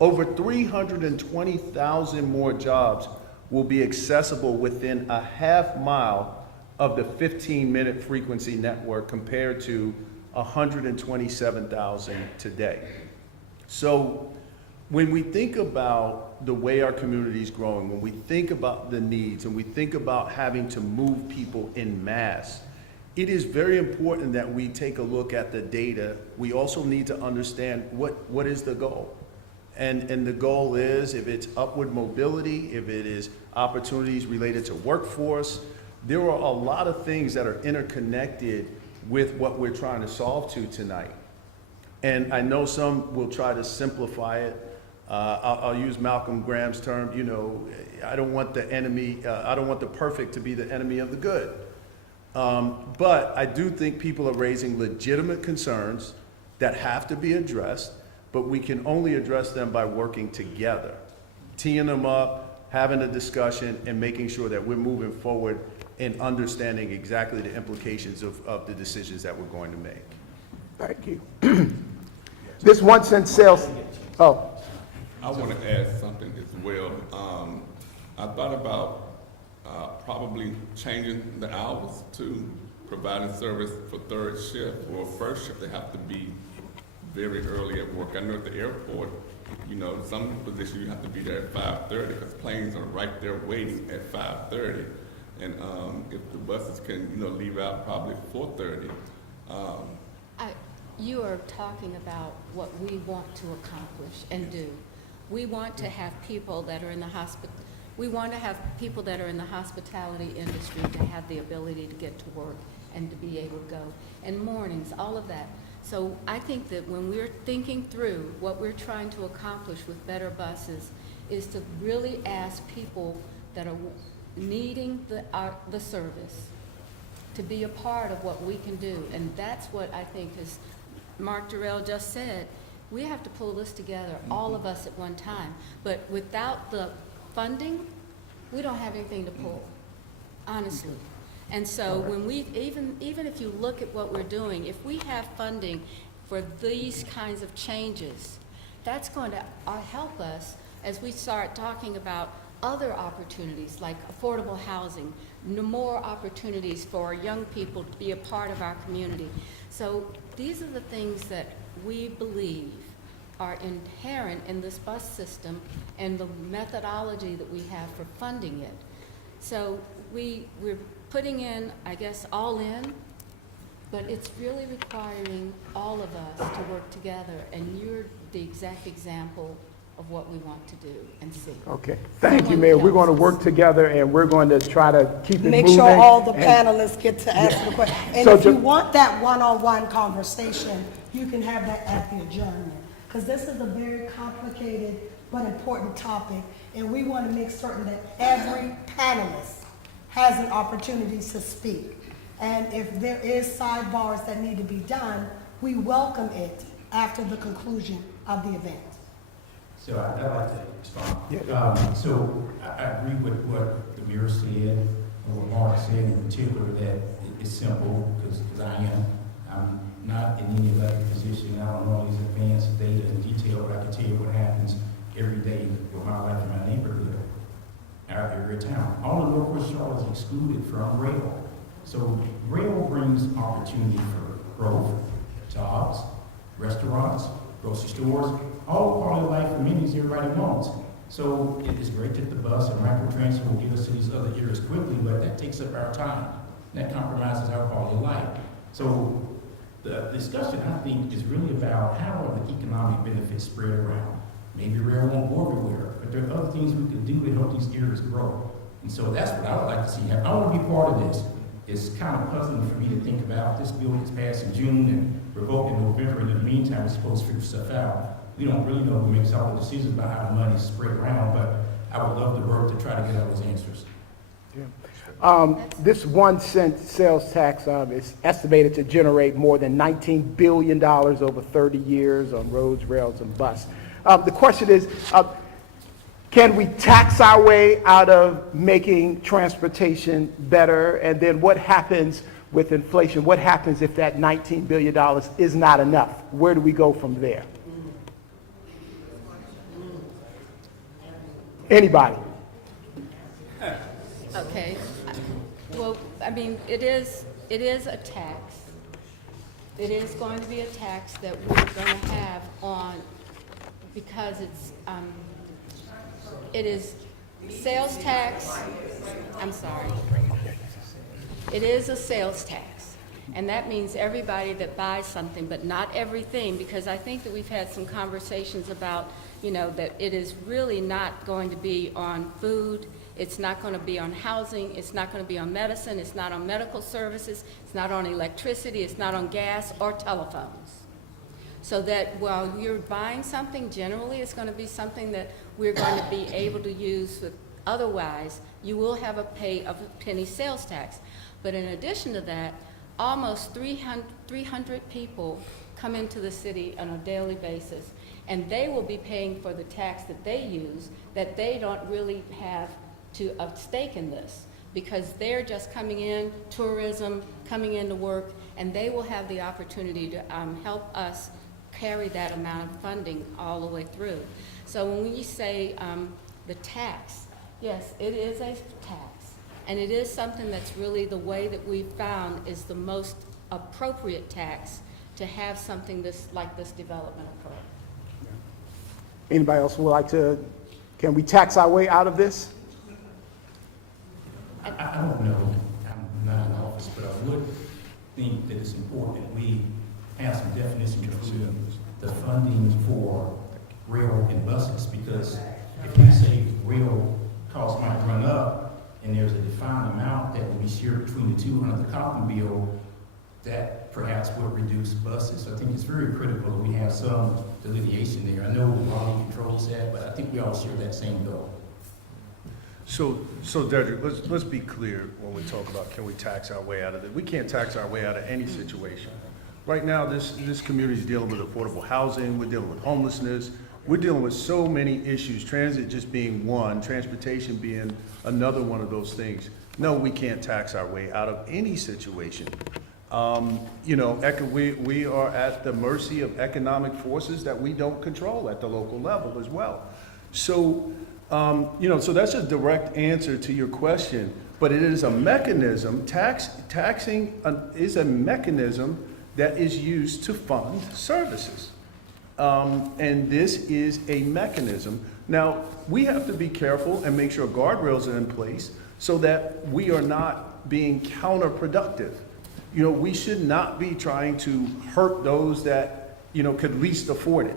Over 320,000 more jobs will be accessible within a half mile of the 15-minute frequency network compared to 127,000 today. So when we think about the way our community is growing, when we think about the needs, and we think about having to move people en masse, it is very important that we take a look at the data. We also need to understand what is the goal. And the goal is, if it's upward mobility, if it is opportunities related to workforce, there are a lot of things that are interconnected with what we're trying to solve to tonight. And I know some will try to simplify it. I'll use Malcolm Graham's term, you know, I don't want the enemy, I don't want the perfect to be the enemy of the good. But I do think people are raising legitimate concerns that have to be addressed, but we can only address them by working together, teeing them up, having a discussion, and making sure that we're moving forward and understanding exactly the implications of the decisions that we're going to make. Thank you. This 1 cent sales, oh. I want to add something as well. I thought about probably changing the hours to providing service for third shift or first shift. They have to be very early at work. I know at the airport, you know, some positions you have to be there at 5:30 because planes are right there waiting at 5:30. And if the buses can, you know, leave out probably 4:30. You are talking about what we want to accomplish and do. We want to have people that are in the hospitality industry to have the ability to get to work and to be able to go. And mornings, all of that. So I think that when we're thinking through what we're trying to accomplish with better buses is to really ask people that are needing the service to be a part of what we can do. And that's what I think is, Mark Durrell just said, we have to pull this together, all of us at one time. But without the funding, we don't have anything to pull, honestly. And so when we, even if you look at what we're doing, if we have funding for these kinds of changes, that's going to help us as we start talking about other opportunities like affordable housing, more opportunities for young people to be a part of our community. So these are the things that we believe are inherent in this bus system and the methodology that we have for funding it. So we're putting in, I guess, all in, but it's really requiring all of us to work together, and you're the exact example of what we want to do and see. Okay, thank you, Mayor. We're going to work together, and we're going to try to keep it moving. Make sure all the panelists get to ask the question. And So if you want that one-on-one conversation, you can have that at the adjournment. Because this is a very complicated but important topic, and we want to make certain that every panelist has an opportunity to speak. And if there is sidebars that need to be done, we welcome it after the conclusion of the event. So I'd like to respond. So I agree with what the mayor said, and what Mark said in particular, that it's simple, because I'm not in any elected position. I don't know all these advanced data and detail, but I can tell you what happens every day with my life in my neighborhood, our area town. All of Northwest Charlotte is excluded from rail. So rail brings opportunity for growth, jobs, restaurants, grocery stores, all quality of life amenities everybody wants. So it is great that the bus and microtransit will get us to these other areas quickly, but that takes up our time. That compromises our quality of life. So the discussion, I think, is really about how are the economic benefits spread around. Maybe rail won't go everywhere, but there are other things we can do to help these areas grow. And so that's what I would like to see happen. I want to be part of this. It's kind of puzzling for me to think about this bill gets passed in June and revoked in November, and in the meantime, we're supposed to figure stuff out. We don't really know who makes all the decisions about how the money is spread around, but I would love to work to try to get all those answers. Yeah. This 1 cent sales tax is estimated to generate more than $19 billion over 30 years on roads, rails, and bus. The question is, can we tax our way out of making transportation better? And then what happens with inflation? What happens if that $19 billion is not enough? Where do we go from there? Anybody? Okay. Well, I mean, it is a tax. It is going to be a tax that we're going to have on, because it is sales tax. I'm sorry. It is a sales tax. And that means everybody that buys something, but not everything, because I think that we've had some conversations about, that it is really not going to be on food. It's not going to be on housing. It's not going to be on medicine. It's not on medical services. It's not on electricity. It's not on gas or telephones. So that while you're buying something, generally it's going to be something that we're going to be able to use. Otherwise, you will have a penny sales tax. But in addition to that, almost 300 people come into the city on a daily basis, and they will be paying for the tax that they use, that they don't really have a stake in this, because they're just coming in, tourism, coming into work, and they will have the opportunity to help us carry that amount of funding all the way through. So when we say the tax, yes, it is a tax, and it is something that's really the way that we've found is the most appropriate tax to have something like this development occur. Anybody else would like to, can we tax our way out of this? I don't know, I'm not in office, but I would think that it's important that we have some definition between the funding for rail and buses, because if you say rail costs might run up and there's a defined amount that will be shared between the two under the Coffin bill, that perhaps would reduce buses. So I think it's very critical that we have some delineation there. I know Raleigh controls that, but I think we all share that same goal. So Dedrick, let's be clear when we talk about can we tax our way out of it. We can't tax our way out of any situation. Right now, this community is dealing with affordable housing, we're dealing with homelessness, we're dealing with so many issues, transit just being one, transportation being another one of those things. No, we can't tax our way out of any situation. We are at the mercy of economic forces that we don't control at the local level as well. So, so that's a direct answer to your question, but it is a mechanism, taxing is a mechanism that is used to fund services. And this is a mechanism. Now, we have to be careful and make sure guardrails are in place so that we are not being counterproductive. We should not be trying to hurt those that, could least afford it.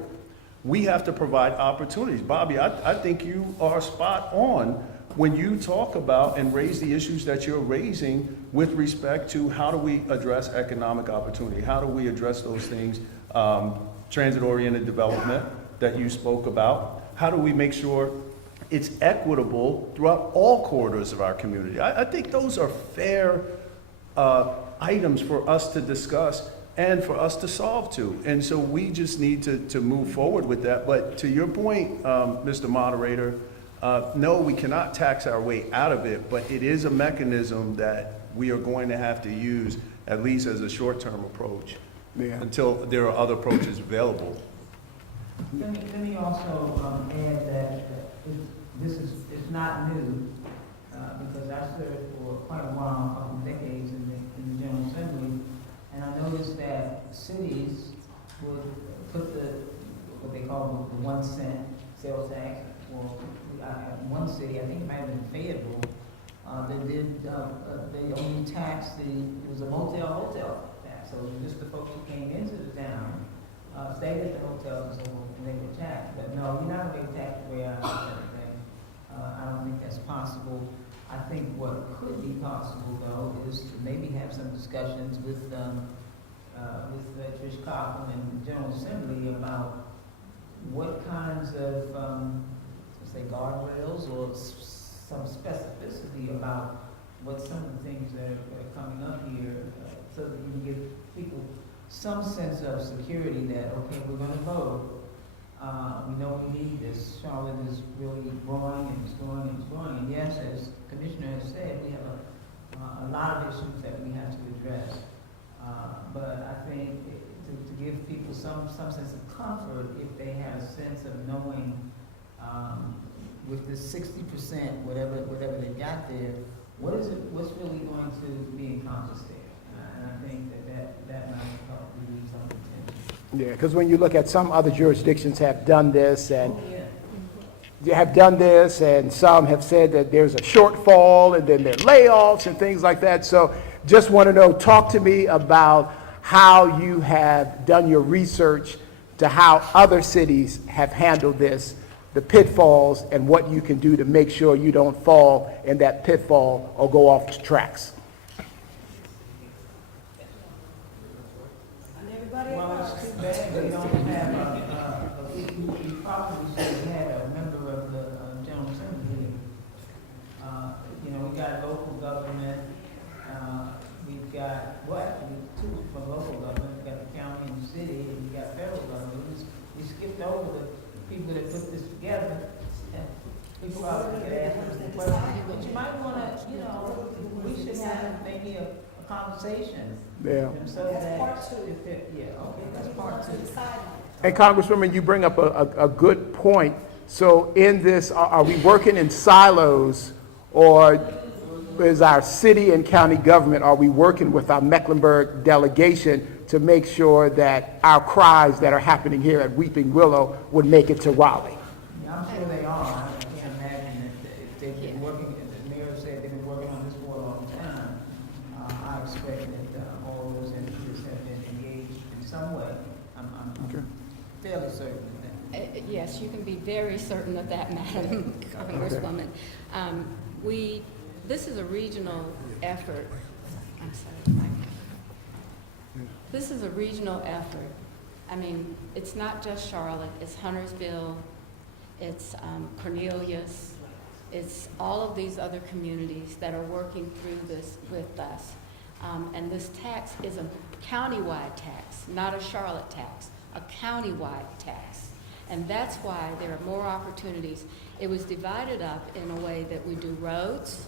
We have to provide opportunities. Bobby, I think you are spot on when you talk about and raise the issues that you're raising with respect to how do we address economic opportunity? How do we address those things, transit-oriented development that you spoke about? How do we make sure it's equitable throughout all corridors of our community? I think those are fair items for us to discuss and for us to solve to. And so we just need to move forward with that. But to your point, Mr. Moderator, no, we cannot tax our way out of it, but it is a mechanism that we are going to have to use, at least as a short-term approach, until there are other approaches available. Let me also add that this is not new, because I served for quite a while, a couple of decades in the General Assembly, and I noticed that cities would put what they call the 1 cent sales tax, or one city, I think it might have been Fayetteville, they only taxed it was a hotel tax, so just the folks who came into the town, stayed at the hotels and so on, and they were taxed. But no, you're not going to be taxed the way I everything. I don't think that's possible. I think what could be possible, though, is to maybe have some discussions with Trish Coughlin and the General Assembly about what kinds of, say, guardrails or some specificity about what some of the things that are coming up here, so that you can give people some sense of security that, okay, we're gonna vote. We know we need this. Charlotte is really growing and it's growing and it's growing. And yes, as Commissioner has said, we have a lot of issues that we have to address. But I think to give people some sense of comfort, if they have a sense of knowing with this 60%, whatever they got there, what's really going to be accomplished there? And I think that might help relieve some of the tension. Yeah, because when you look at some other jurisdictions have done this and Oh, yeah. they have done this, and some have said that there's a shortfall, and then there are layoffs and things like that. So just want to know, talk to me about how you have done your research to how other cities have handled this, the pitfalls, and what you can do to make sure you don't fall in that pitfall or go off the tracks. And everybody Well, else. it's too bad we don't have we probably should have had a member of the General Assembly. You know, we got local government, we've got, well, actually, two from local government, we got the county and the city, and we got federal government. We skipped over the people that put this together. We probably could ask them some questions, but you might wanna, you know, we should have maybe a conversation. Yeah. So That's that part two. yeah, okay, that's part two. And Congresswoman, you bring up a good point. So in this, are we working in silos, or is our city and county government, are we working with our Mecklenburg delegation to make sure that our cries that are happening here at Weeping Willow would make it to Raleigh? Yeah, I'm sure they are. I can't imagine that if they've been working, as the mayor said, they've been working on this for a long time. I expect that all those entities have been engaged in some way. I'm fairly certain of that. Yes, you can be very certain of that, Madam Congresswoman. This is a regional effort. I'm sorry, Mike. This is a regional effort. I mean, it's not just Charlotte, it's Huntersville, it's Cornelius, it's all of these other communities that are working through this with us. And this tax is a countywide tax, not a Charlotte tax, a countywide tax. And that's why there are more opportunities. It was divided up in a way that we do roads,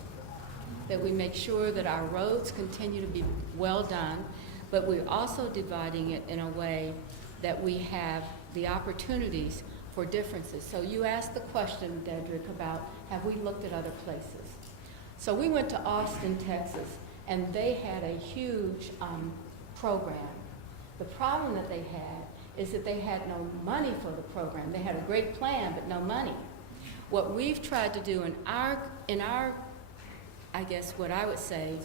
that we make sure that our roads continue to be well done, but we're also dividing it in a way that we have the opportunities for differences. So you asked the question, Dedrick, about have we looked at other places? So we went to Austin, Texas, and they had a huge program. The problem that they had is that they had no money for the program. They had a great plan, but no money. What we've tried to do in our, I guess what I would say,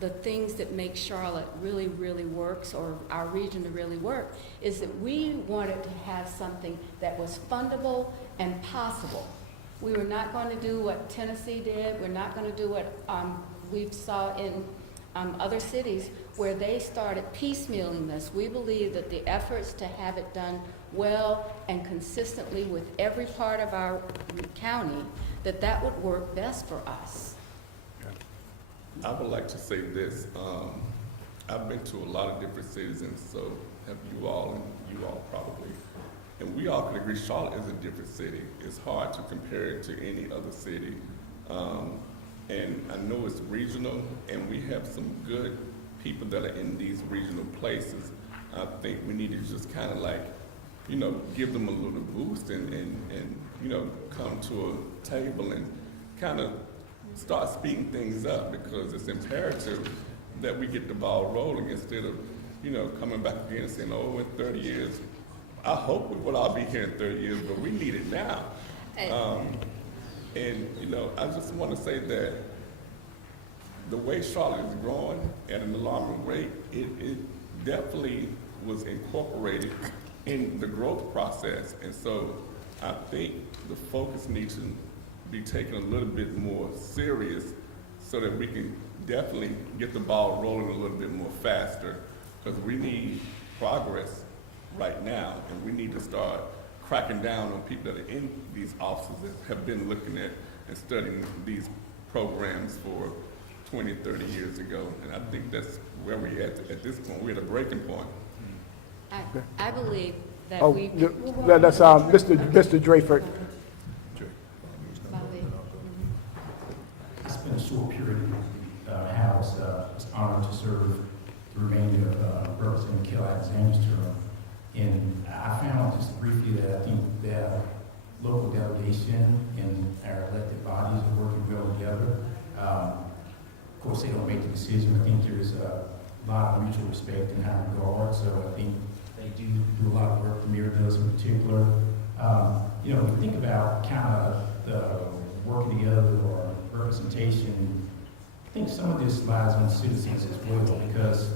the things that make Charlotte really, really works, or our region to really work, is that we wanted to have something that was fundable and possible. We were not going to do what Tennessee did. We're not going to do what we saw in other cities where they started piecemealing this. We believe that the efforts to have it done well and consistently with every part of our county, that would work best for us. I would like to say this. I've been to a lot of different cities, and so have you all, and you all probably. And we all can agree Charlotte is a different city. It's hard to compare it to any other city. And I know it's regional, and we have some good people that are in these regional places. I think we need to just kind of like, you know, give them a little boost and you know, come to a table and kind of start speeding things up, because it's imperative that we get the ball rolling instead of, you know, coming back again and saying, oh, in 30 years, I hope we will all be here in 30 years, but we need it now. And, you know, I just want to say that the way Charlotte is growing at an alarming rate, it definitely was incorporated in the growth process. And so I think the focus needs to be taken a little bit more serious so that we can definitely get the ball rolling a little bit more faster, because we need progress right now, and we need to start cracking down on people that are in these offices that have been looking at and studying these programs for 20, 30 years ago. And I think that's where we're at this point. We're at a breaking point. I believe that Oh, we. that's Mr. Drayford. I spent a short period in the House. Was honored to serve the remainder of Representative Colette Forrest's term. And I found just briefly that I think that local delegation and our elected bodies are working well together. Of course, they don't make the decision. I think there's a lot of mutual respect in that regard. So I think they do a lot of work. The mayor does in particular. You know, when you think about kind of the working together or representation, I think some of this lies on citizens as well, because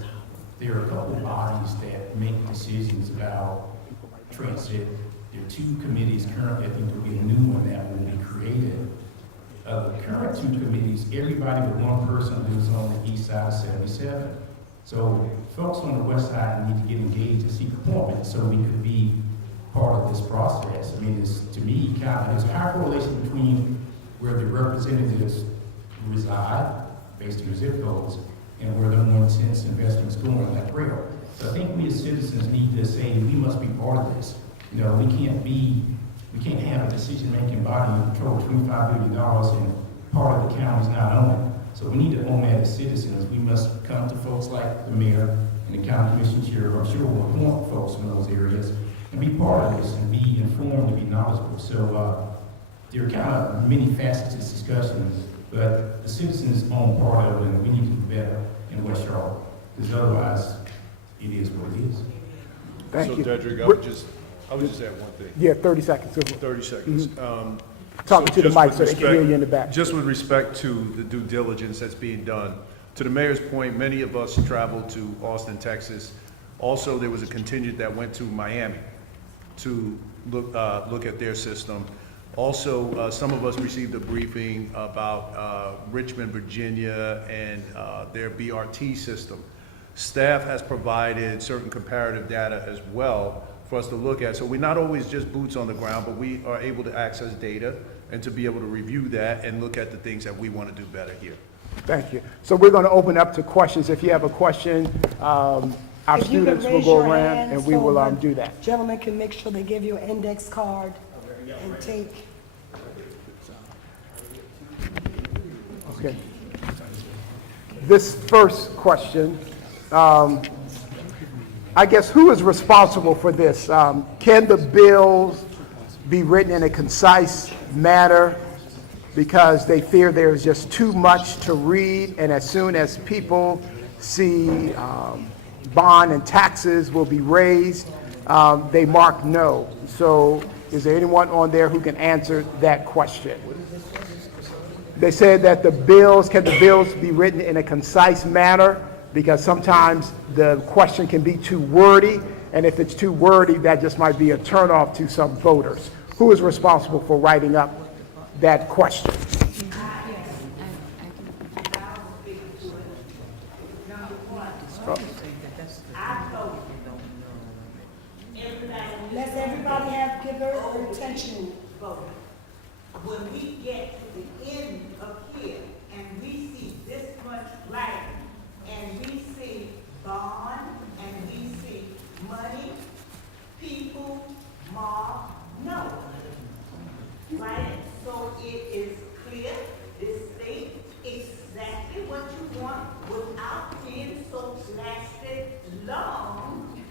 there are a couple of bodies that make decisions about transit. There are two committees currently. I think there'll be a new one that will be created. The current two committees, everybody but one person lives on the east side of 77. So folks on the west side need to get engaged and seek appointments so we could be part of this process. I mean, to me, there's a high correlation between where the representatives reside, based on zip codes, and where the more intense investments going like rail. So I think we as citizens need to say we must be part of this. You know, we can't have a decision-making body and control $25 billion and part of the county's not owned. So we need to own that as citizens. We must come to folks like the mayor and the county commission chair, I'm sure will appoint folks from those areas, and be part of this and be informed and be knowledgeable. So there are kind of many facets to this discussion, but the citizens own part of it, and we need to do better in West Charlotte, because otherwise it is what it is. Thank you. So Dedrick, I would just add one thing. Yeah, 30 seconds. 30 seconds. Talking to the just mic with so they can hear you in the back. Just with respect to the due diligence that's being done, to the mayor's point, many of us traveled to Austin, Texas. Also, there was a contingent that went to Miami to look at their system. Also, some of us received a briefing about Richmond, Virginia, and their BRT system. Staff has provided certain comparative data as well for us to look at. So we're not always just boots on the ground, but we are able to access data and to be able to review that and look at the things that we want to do better here. Thank you. So we're going to open up to questions. If you have a question, our If you could students will raise go your around hand and we so will the do that. Gentlemen can make sure they give you an index card and take. Okay. This first question, I guess who is responsible for this? Can the bills be written in a concise manner because they fear there's just too much to read, and as soon as people see bond and taxes will be raised, they mark no? So is there anyone on there who can answer that question? They said that can the bills be written in a concise manner? Because sometimes the question can be too wordy, and if it's too wordy, that just might be a turnoff to some voters. Who is responsible for writing up that question? Let's everybody give her attention. When we get to the end of here and we see this much land and we see bond and we see money, people mark no. Right? So it is clear, it states exactly what you want without being so blasted long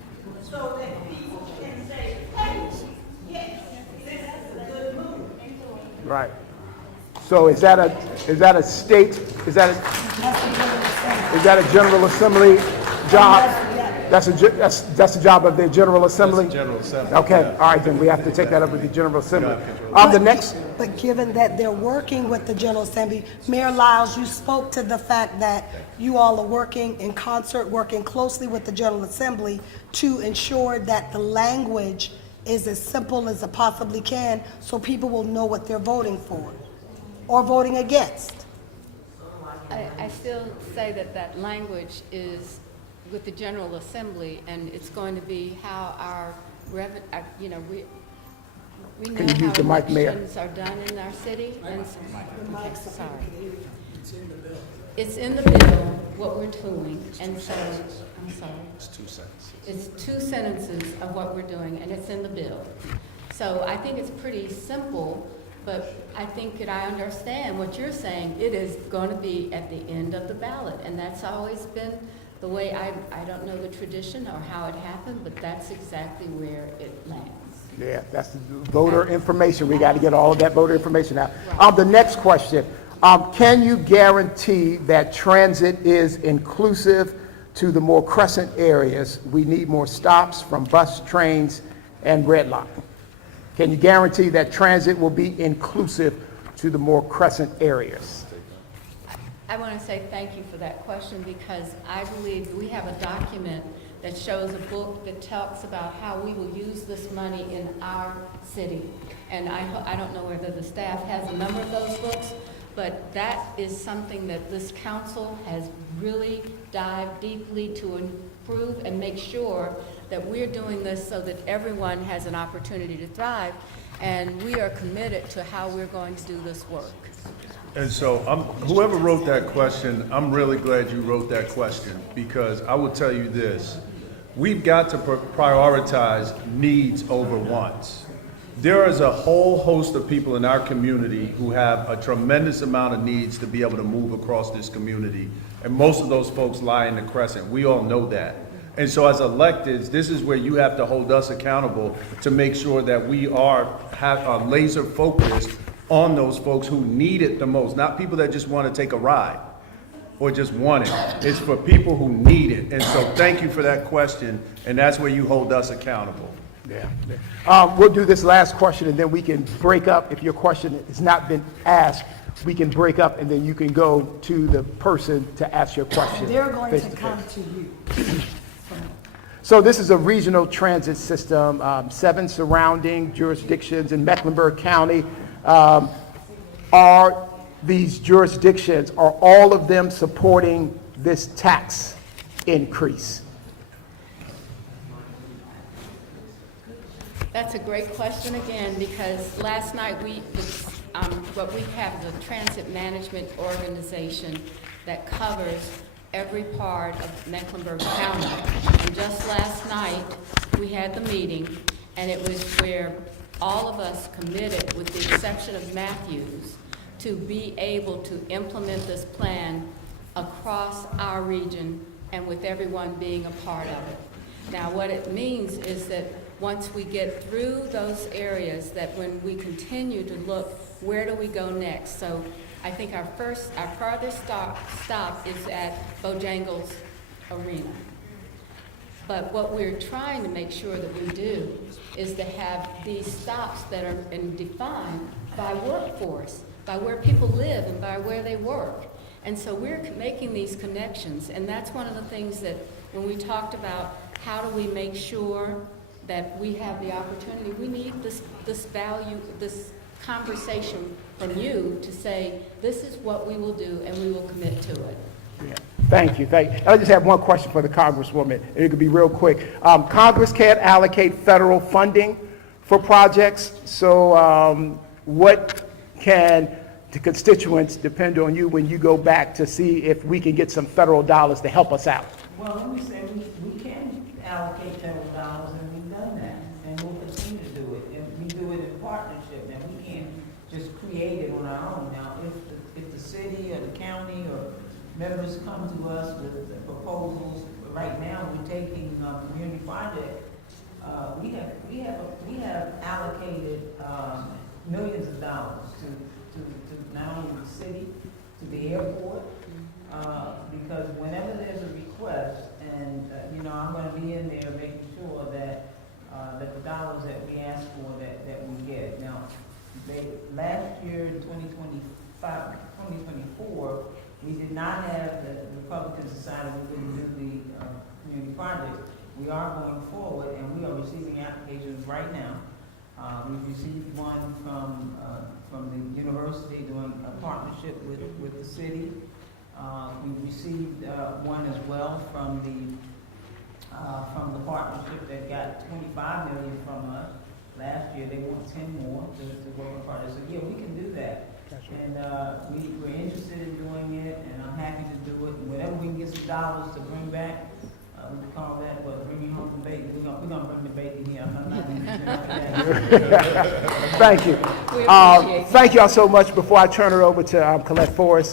so that people can say, hey, yes, this is a good move. Right. So is that a General Assembly job? That's the job of the General Assembly? That's the General Assembly. Okay, Yeah. all right, then we have to take that up with the General Assembly. The next, But given that they're working with the General Assembly, Mayor Lyles, you spoke to the fact that you all are working in concert, working closely with the General Assembly to ensure that the language is as simple as it possibly can, so people will know what they're voting for or voting against. I still say that language is with the General Assembly, and it's going to be how We know Can you use how the mic, Mayor? elections are done in our city, and okay, sorry. It's in the bill, what we're doing, and so, I'm sorry. It's 2 sentences. It's 2 sentences of what we're doing, and it's in the bill. So I think it's pretty simple, but I think that I understand what you're saying. It is going to be at the end of the ballot, and that's always been the way, I don't know the tradition or how it happened, but that's exactly where it lands. Yeah, that's the voter information. We got to get all of that voter information out. The next question, can you guarantee that transit is inclusive to the more crescent areas? We need more stops from bus, trains, and red line. Can you guarantee that transit will be inclusive to the more crescent areas? I want to say thank you for that question, because I believe we have a document that shows a book that talks about how we will use this money in our city. And I don't know whether the staff has a number of those books, but that is something that this council has really dived deeply to improve and make sure that we're doing this so that everyone has an opportunity to thrive. And we are committed to how we're going to do this work. And so whoever wrote that question, I'm really glad you wrote that question, because I will tell you this, we've got to prioritize needs over wants. There is a whole host of people in our community who have a tremendous amount of needs to be able to move across this community, and most of those folks lie in the crescent. We all know that. And so as electeds, this is where you have to hold us accountable to make sure that we are laser focused on those folks who need it the most, not people that just want to take a ride or just want it. It's for people who need it. And so thank you for that question, and that's where you hold us accountable. Yeah. We'll do this last question, and then we can break up. If your question has not been asked, we can break up, and then you can go to the person to ask your question. They're going to face-to-face. come to you. So this is a regional transit system, 7 surrounding jurisdictions in Mecklenburg County. Are these jurisdictions, are all of them supporting this tax increase? That's a great question again, because last night what we have is a transit management organization that covers every part of Mecklenburg County. And just last night, we had the meeting, and it was where all of us committed, with the exception of Matthews, to be able to implement this plan across our region and with everyone being a part of it. Now, what it means is that once we get through those areas, that when we continue to look, where do we go next? So I think our farthest stop is at Bojangles Arena. But what we're trying to make sure that we do is to have these stops that are defined by workforce, by where people live and by where they work. And so we're making these connections, and that's one of the things that when we talked about how do we make sure that we have the opportunity, we need this value, this conversation from you to say, this is what we will do and we will commit to it. Yeah. Thank you. I just have one question for the Congresswoman, and it could be real quick. Congress can't allocate federal funding for projects, so what can the constituents depend on you when you go back to see if we can get some federal dollars to help us out? Well, let me say, we can allocate federal dollars, and we've done that, and we'll continue to do it, and we do it in partnership. Now, we can't just create it on our own. Now, if the city or the county or members come to us with proposals, right now we're taking community project. We have allocated millions of dollars to not only the city, to the airport, because whenever there's a request, and I'm going to be in there making sure that that the dollars that we ask for that we get. Now, last year in 2024, we did not have, the Republicans decided we couldn't do the community project. We are going forward, and we are receiving applications right now. We've received one from the university doing a partnership with the city. We've received one as well from the partnership that got $25 million from us. last year, they want 10 more to work on projects. So yeah, we can do that. And we're interested in doing it, and I'm happy to do it. And whatever we can get some dollars to bring back, we can call that, what, bringing home the bacon. We're gonna bring the bacon here. I'm not even Thank you. Thank y'all so much. Before I turn it over to Colette Forrest,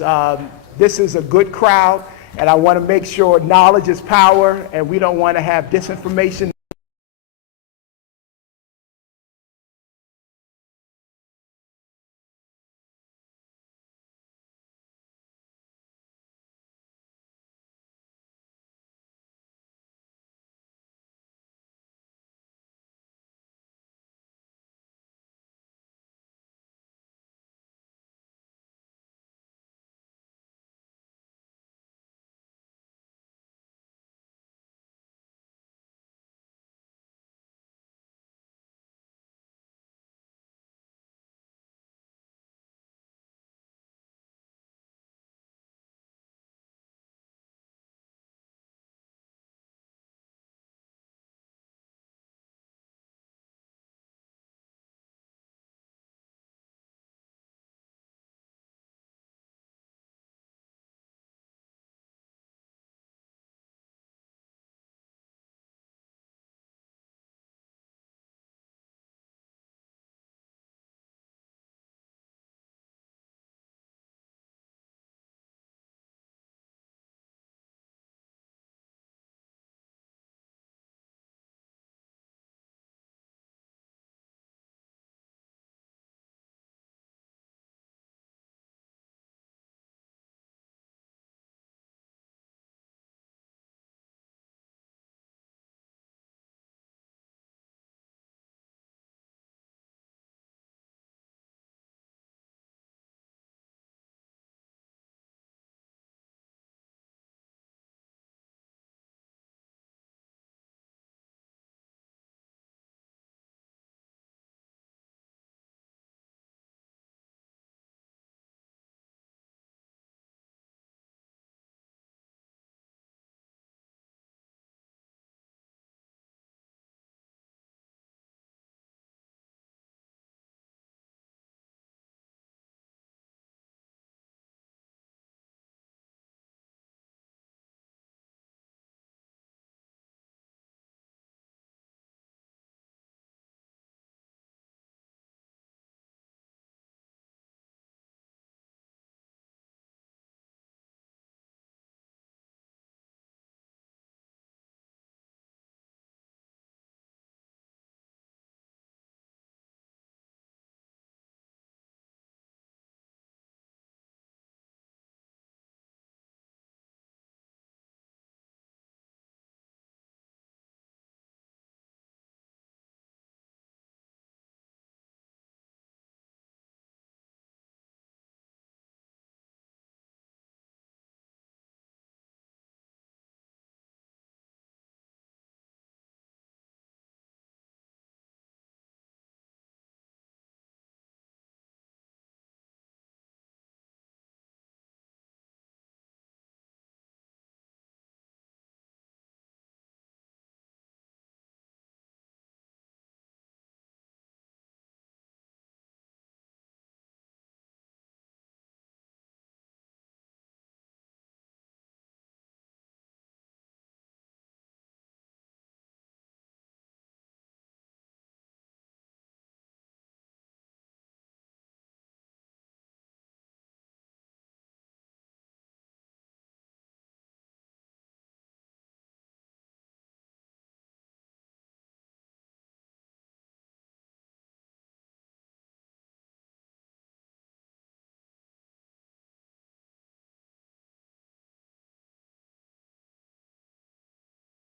this is a good crowd, and I want to make sure knowledge is power, and we don't want to have disinformation